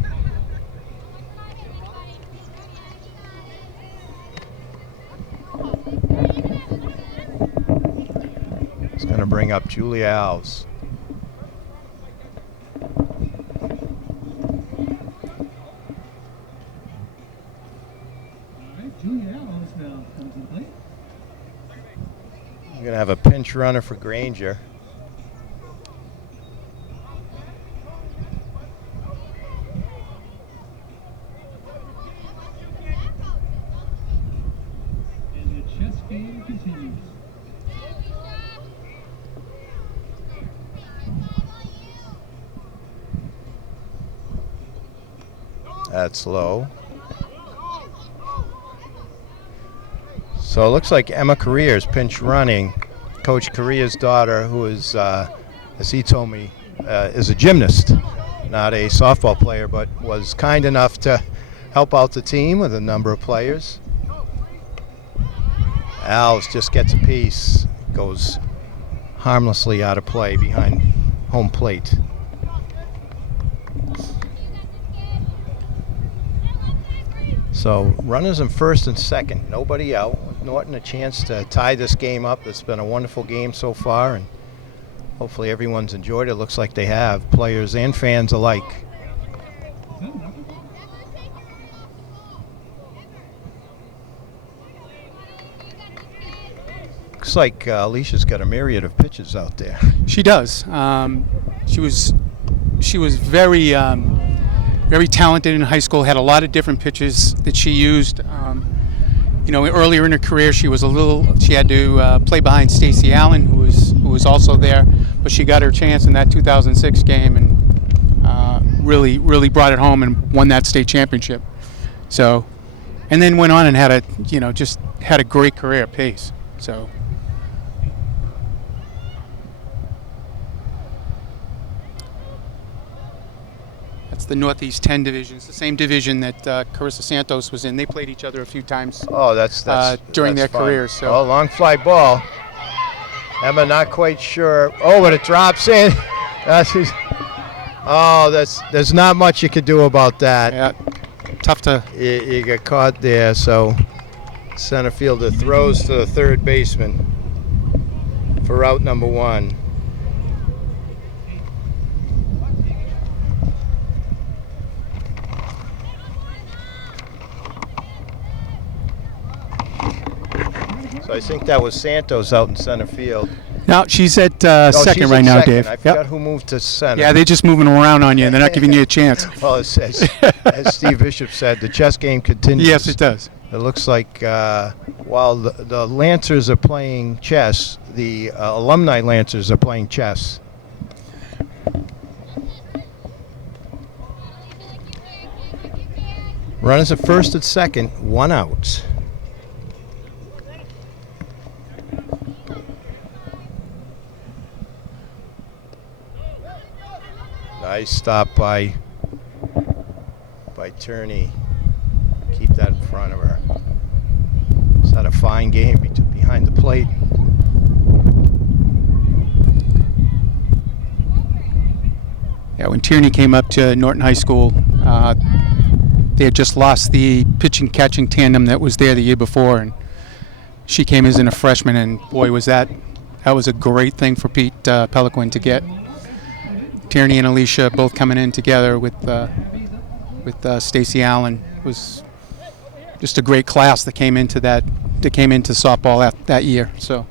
It's going to bring up Julia Alves. Julia Alves now comes in play. We're going to have a pinch runner for Granger. And the chess game continues. That's low. So it looks like Emma Correa is pinch running. Coach Correa's daughter, who is, as he told me, is a gymnast, not a softball player, but was kind enough to help out the team with a number of players. Alves just gets a piece, goes harmlessly out of play behind home plate. So runners in first and second, nobody out. Norton a chance to tie this game up. It's been a wonderful game so far, and hopefully everyone's enjoyed it. Looks like they have, players and fans alike. Looks like Alicia's got a myriad of pitches out there. She does. She was very very talented in high school. Had a lot of different pitches that she used. Earlier in her career, she had to play behind Stacy Allen, who was also there, but she got her chance in that 2006 game and really brought it home and won that state championship. So, and then went on and had a great career at Pace. So. That's the Northeast 10 division. It's the same division that Carissa Santos was in. They played each other a few times Oh, that's during that's their fun. careers. So. Oh, long fly ball. Emma not quite sure. Oh, but it drops in. There's not much you could do about that. Yeah, tough to. You get caught there, so center fielder throws to the third baseman for out number one. So I think that was Santos out in center field. No, she's at Oh, second she's right at now, second. Dave. I forgot Yep. who moved to center. Yeah, they're just moving around on you, and they're not giving you a chance. Well, as Steve Bishop said, the chess game continues. Yes, it does. It looks like while the Lancers are playing chess, the Alumni Lancers are playing chess. Runners at first and second, one out. Nice stop by Turney. Keep that in front of her. It's had a fine game behind the plate. Yeah, when Tierney came up to Norton High School, they had just lost the pitching catching tandem that was there the year before, and she came as a freshman, and boy, that was a great thing for Pete Peliquin to get. Tierney and Alicia both coming in together with Stacy Allen. It was just a great class that came into softball that year. So.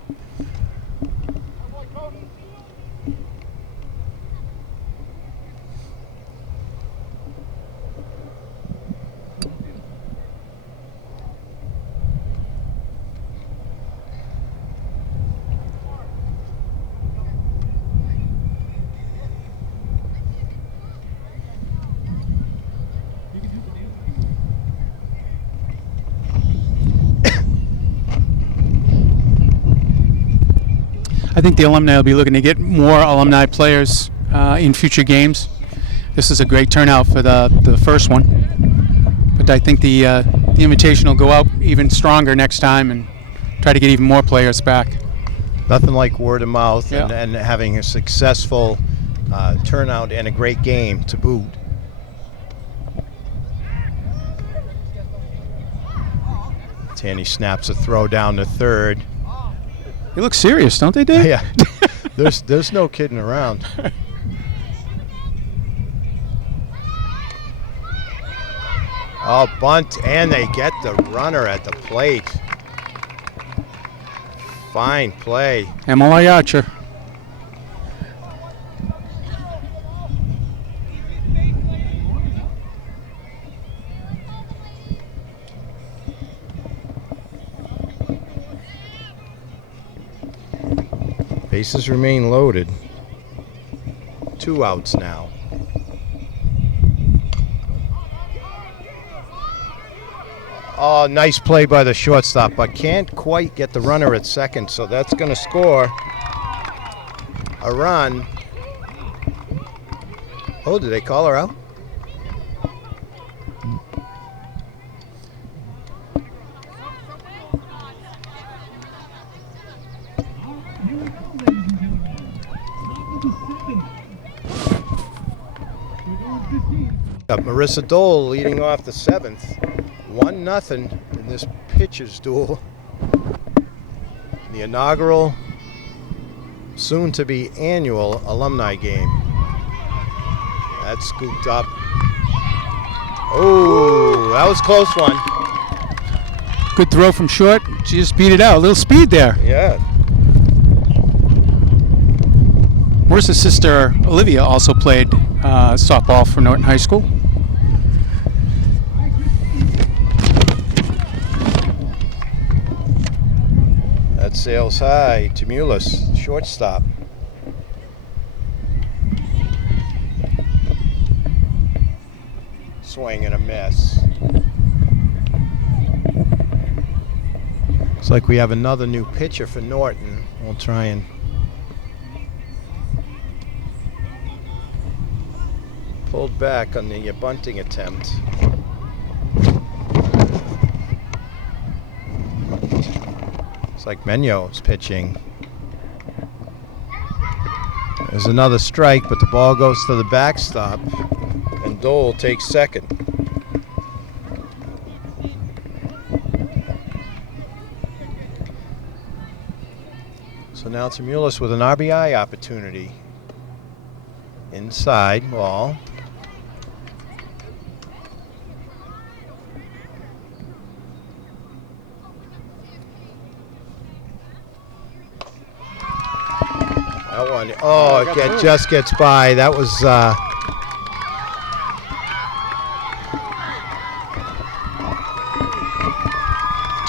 I think the alumni will be looking to get more alumni players in future games. This is a great turnout for the first one, but I think the invitation will go out even stronger next time and try to get even more players back. Nothing like word of mouth, Yeah. and having a successful turnout and a great game to boot. Tanny snaps a throw down to third. They look serious, don't they, Dave? Yeah, there's no kidding around. Oh, bunt, and they get the runner at the plate. Fine play. Emily Archer. Bases remain loaded. 2 outs now. Oh, nice play by the shortstop, but can't quite get the runner at second, so that's going to score a run. Oh, did they call her out? Marissa Dole leading off the 7th. 1-0 in this pitcher's duel. The inaugural, soon-to-be annual alumni game. That's scooped up. Oh, that was a close one. Good throw from short. She just beat it out. A little speed there. Yeah. Marissa's sister Olivia also played softball for Norton High School. That sails high. Tumulus, shortstop. Swing and a miss. Looks like we have another new pitcher for Norton. We'll try and pulled back on the bunting attempt. Looks like Menyo's pitching. There's another strike, but the ball goes to the backstop, and Dole takes second. So now Tumulus with an RBI opportunity. Inside ball. That one, it just gets by. That was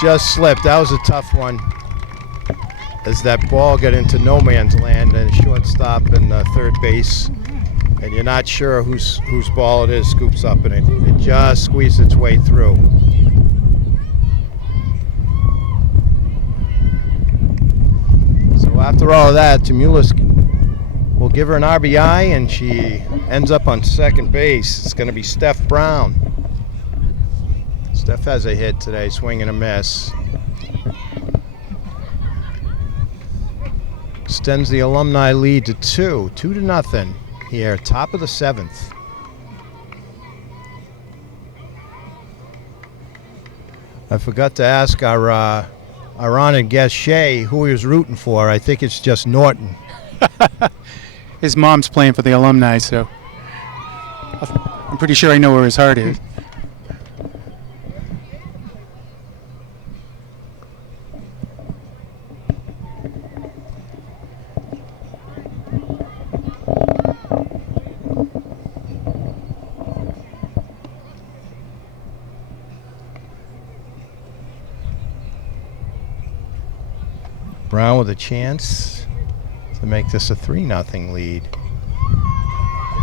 just slipped. That was a tough one. As that ball got into no man's land, and shortstop and third base, and you're not sure whose ball it is, scoops up, and it just squeezed its way through. So after all of that, Tumulus will give her an RBI, and she ends up on second base. It's going to be Steph Brown. Steph has a hit today, swing and a miss. Extends the Alumni lead to 2-0. here, top of the 7th. I forgot to ask our honored guest Shay who he was rooting for. I think it's just Norton. His mom's playing for the Alumni, so I'm pretty sure I know where his heart is. Brown with a chance to make this a 3-0 lead.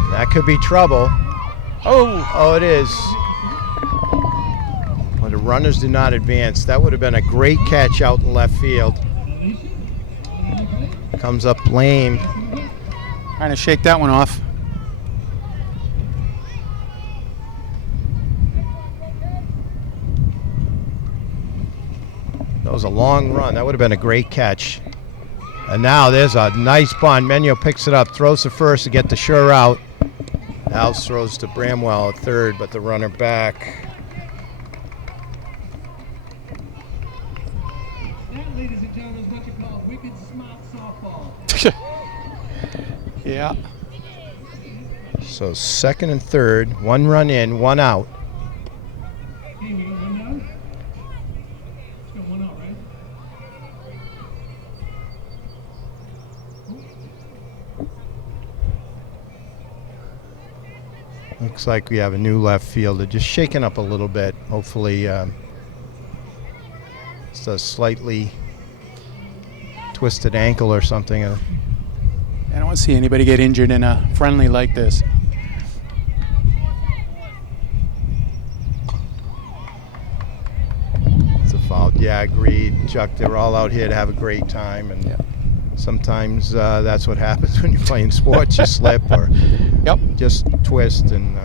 That could be trouble. Oh, it is. But the runners did not advance. That would have been a great catch out in left field. Comes up lame. Trying to shake that one off. That was a long run. That would have been a great catch. And now there's a nice bunt. Menyo picks it up, throws to first to get the sure out. Alves throws to Bramwell at third, but the runner back. That, ladies and gentlemen, is what you call wicked smart softball. Yeah. So second and third, 1 run in, 1 out. Hey, we got one down? Let's got one out, right? Looks like we have a new left fielder, just shaking up a little bit. Hopefully, it's a slightly twisted ankle or something. I don't want to see anybody get injured in a friendly like this. It's a foul. Yeah, agreed. Chuck, they're all out here to have a great time, and Yeah. sometimes that's what happens when you're playing sports. You slip or Yep. just twist, and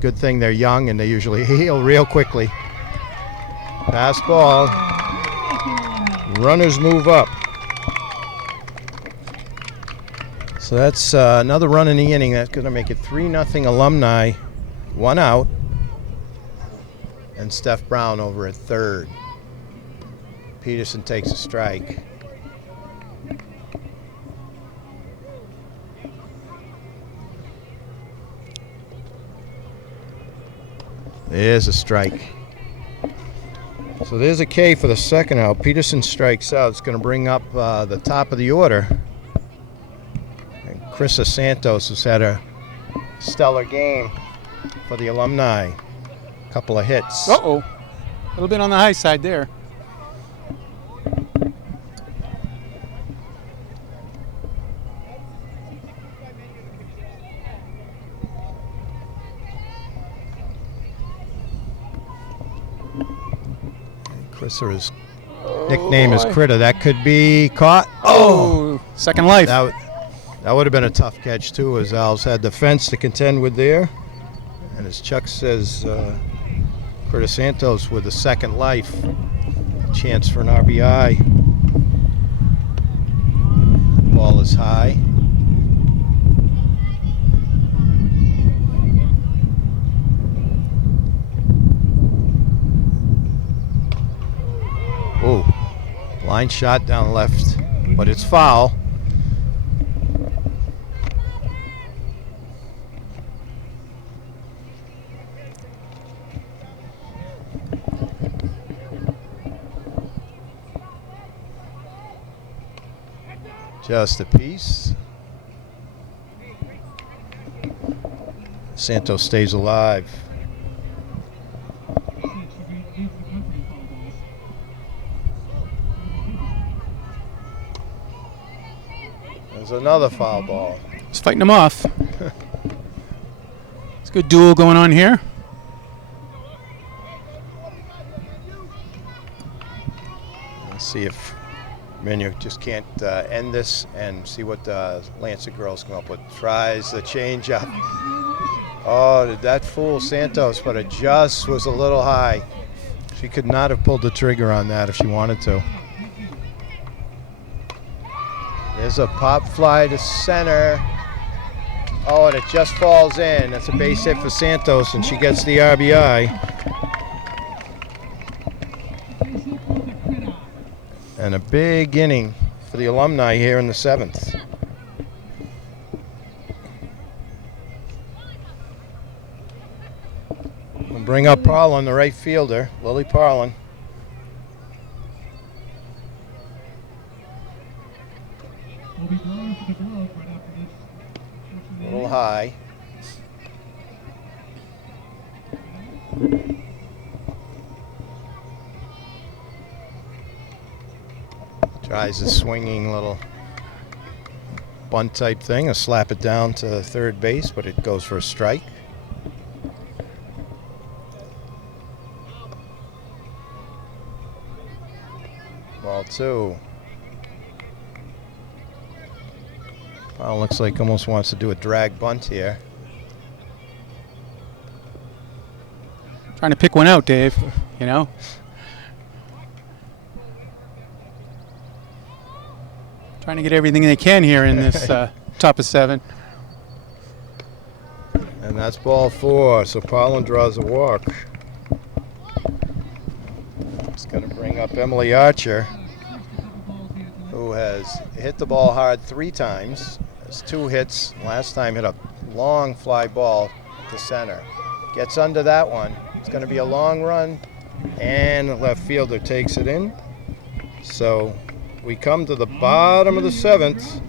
good thing they're young and they usually heal real quickly. Pass ball. Runners move up. So that's another run in the inning. That's going to make it 3-0 Alumni. 1 out. And Steph Brown over at third. Peterson takes a strike. There's a strike. So there's a K for the second out. Peterson strikes out. It's going to bring up the top of the order. And Chris Santos has had a stellar game for the Alumni. Couple of hits. Uh-oh. A little bit on the high side there. His nickname is Critter. That could be caught. Oh, second life. That would have been a tough catch too, as Alves had the fence to contend with there. And as Chuck says, Critter Santos with a second life. Chance for an RBI. Ball is high. Oh, line shot down left, but it's foul. Just a piece. Santos stays alive. There's another foul ball. He's fighting him off. It's a good duel going on here. Let's see if Menu just can't end this and see what Lancer girls come up with. Tries the changeup. Oh, did that fool Santos? But it just was a little high. She could not have pulled the trigger on that if she wanted to. There's a pop fly to center. Oh, and it just falls in. That's a base hit for Santos, and she gets the RBI. And a big inning for the Alumni here in the 7th. We'll bring up Parlin, the right fielder, Lily Parlin. Will be drawing for the glove right after this. A little high. Tries a swinging little bunt type thing, a slap it down to third base, but it goes for a strike. Ball 2. Well, looks like almost wants to do a drag bunt here. Trying to pick one out, Dave. You know. Trying to get everything they can here in this top of 7. And that's ball 4, so Parlin draws a walk. It's going to bring up Emily Archer, who has hit the ball hard 3 times. Has 2 hits. Last time hit a long fly ball to center. Gets under that one. It's going to be a long run, and the left fielder takes it in. So we come to the bottom of the 7th.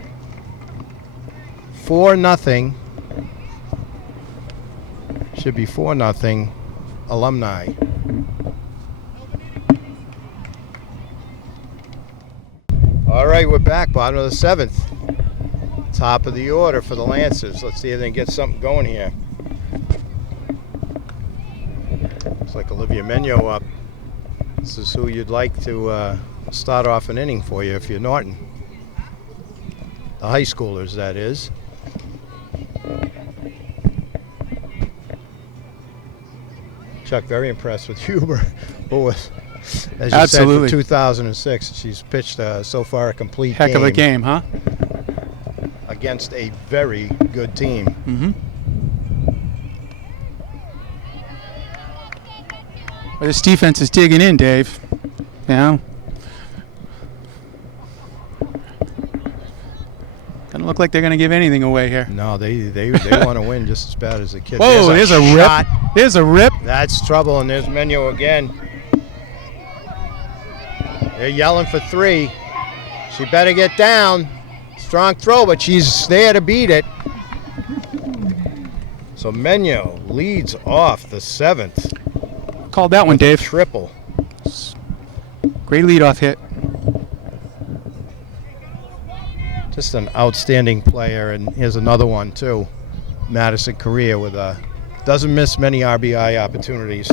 4-0. Should be 4-0 Alumni. All right, we're back. Bottom of the 7th. Top of the order for the Lancers. Let's see if they can get something going here. Looks like Olivia Menyo up. This is who you'd like to start off an inning for you if you're Norton. The high schoolers, that is. Chuck, very impressed with Huber, who was, as you Absolutely. said, for 2006. She's pitched so far a complete Heck of a game, huh? against a very good team. Mm-hmm. Well, this defense is digging in, Dave. You know? Doesn't look like they're going to give anything away here. No, they want to win just as bad as the kids. Whoa, there's a shot. rip. There's a rip. That's trouble, and there's Menyo again. They're yelling for 3. She better get down. Strong throw, but she's there to beat it. So Menyo leads off the 7th. Called that one, Dave. Triple. Great leadoff hit. Just an outstanding player, and here's another one too. Madison Correa with doesn't miss many RBI opportunities.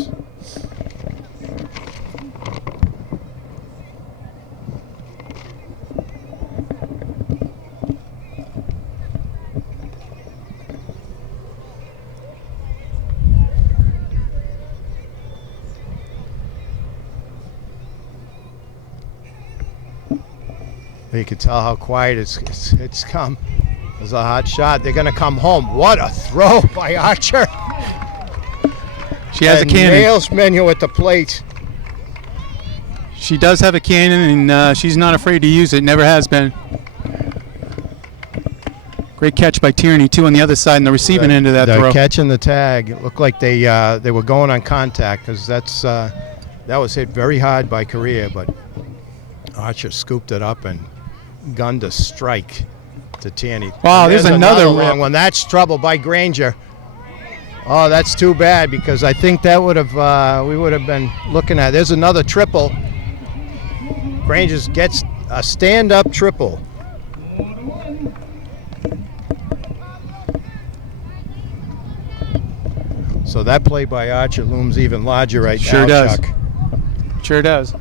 You can tell how quiet it's come. There's a hot shot. They're going to come home. What a throw by Archer. She has and a cannon. Nails Menyo at the plate. She does have a cannon, and she's not afraid to use it. Never has been. Great catch by Tierney, too, on the other side, and the receiving end of that They're throw. catching the tag. It looked like they were going on contact, because that was hit very hard by Correa, but Archer scooped it up and gunned a strike to Tierney. Wow, And there's another long rip. one. That's trouble by Granger. Oh, that's too bad, because I think that would have we would have been looking at. There's another triple. Granger gets a stand-up triple. So that play by Archer looms even larger right now, Sure does. Chuck. Sure does.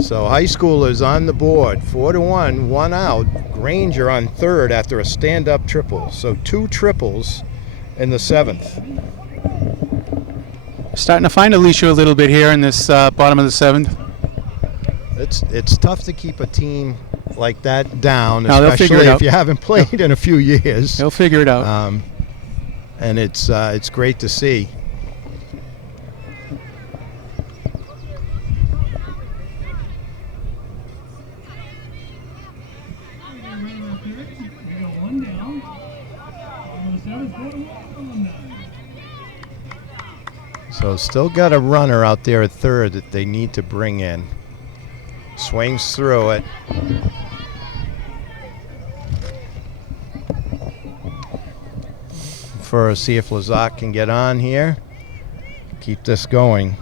So high schoolers on the board, 4-1, 1 out. Granger on third after a stand-up triple. So 2 triples in the 7th. Starting to find Alicia a little bit here in this bottom of the 7th. It's tough to keep a team like that down, No, they'll figure it especially if out. you haven't played in a few years. They'll figure it out. And it's great to see. We got one down. On the 7th quarter, Alumni. So still got a runner out there at third that they need to bring in. Swings through it. See if Lazat can get on here. Keep this going.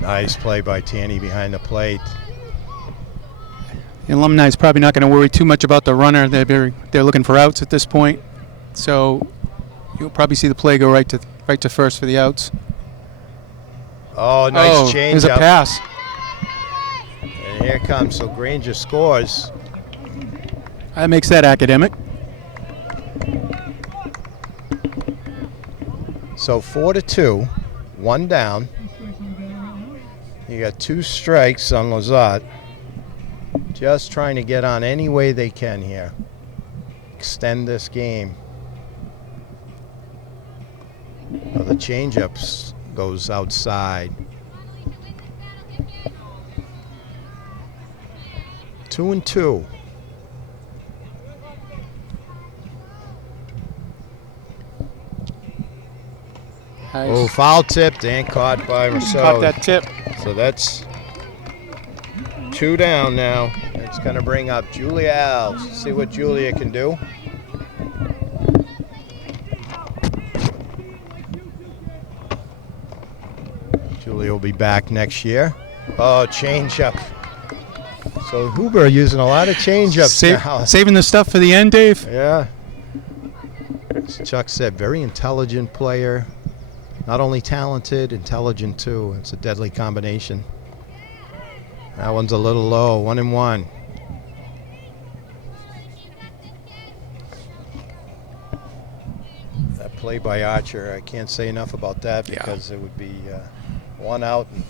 Nice play by Tanny behind the plate. The Alumni is probably not going to worry too much about the runner. They're looking for outs at this point, so you'll probably see the play go right to first for the outs. Oh, nice change there's a up. pass. And here comes, so Granger scores. That makes that academic. So 4-2, one down. You got 2 strikes on Lazat. Just trying to get on any way they can here. Extend this game. Oh, the changeups goes outside. 2-2. Nice. Oh, foul tipped and caught by Rousseau. Caught that tip. So that's 2 down now. It's going to bring up Julia Alves. See what Julia can do. Julia will be back next year. Oh, changeup. So Huber using a lot of changeups now. Saving the stuff for the end, Dave. Yeah. As Chuck said, very intelligent player. Not only talented, intelligent too. It's a deadly combination. That one's a little low, 1-1. That play by Archer, I can't say enough about that because it would be 1 out and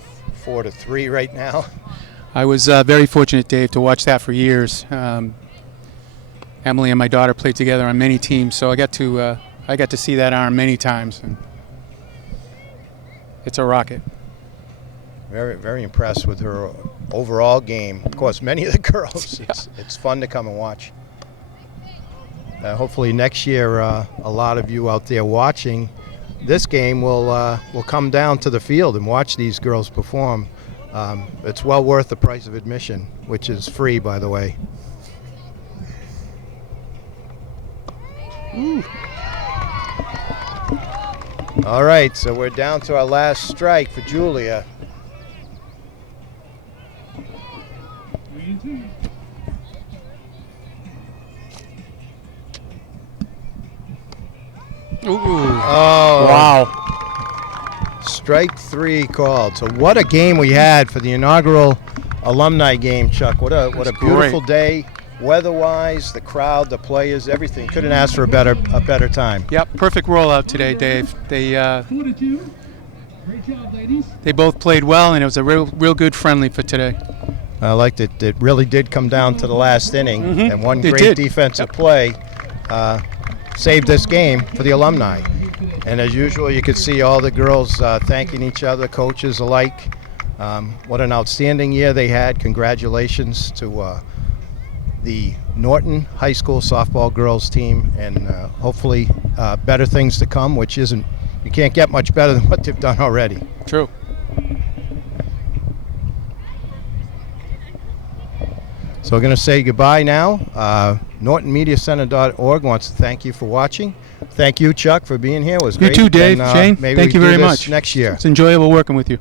4-3 right now. I was very fortunate, Dave, to watch that for years. Emily and my daughter played together on many teams, so I got to see that arm many times, and it's a rocket. Very, very impressed with her overall game. Of course, many of the girls. It's fun to come and watch. Hopefully next year, a lot of you out there watching this game will come down to the field and watch these girls perform. It's well worth the price of admission, which is free, by the way. Ooh. All right, so we're down to our last strike for Julia. 3-2. Ooh. Oh, Wow. Strike 3 called. So what a game we had for the inaugural alumni game, Chuck. What a beautiful day, weather-wise, the crowd, the players, everything. Couldn't ask for a better time. Yep, perfect rollout today, Dave. They 4-2. Great job, ladies. they both played well, and it was a real good friendly for today. I liked it. It really did come down to the last inning, and one It great did. defensive play saved this game for the alumni. And as usual, you could see all the girls thanking each other, coaches alike. What an outstanding year they had. Congratulations to the Norton High School softball girls team, and hopefully better things to come, which isn't, you can't get much better than what they've done already. True. So we're going to say goodbye now. NortonMediaCenter.org wants to thank you for watching. Thank you, Chuck, for being here. It was You great. too, Dave. And, Shane, maybe thank we you do very this much. next year. It's enjoyable working with you.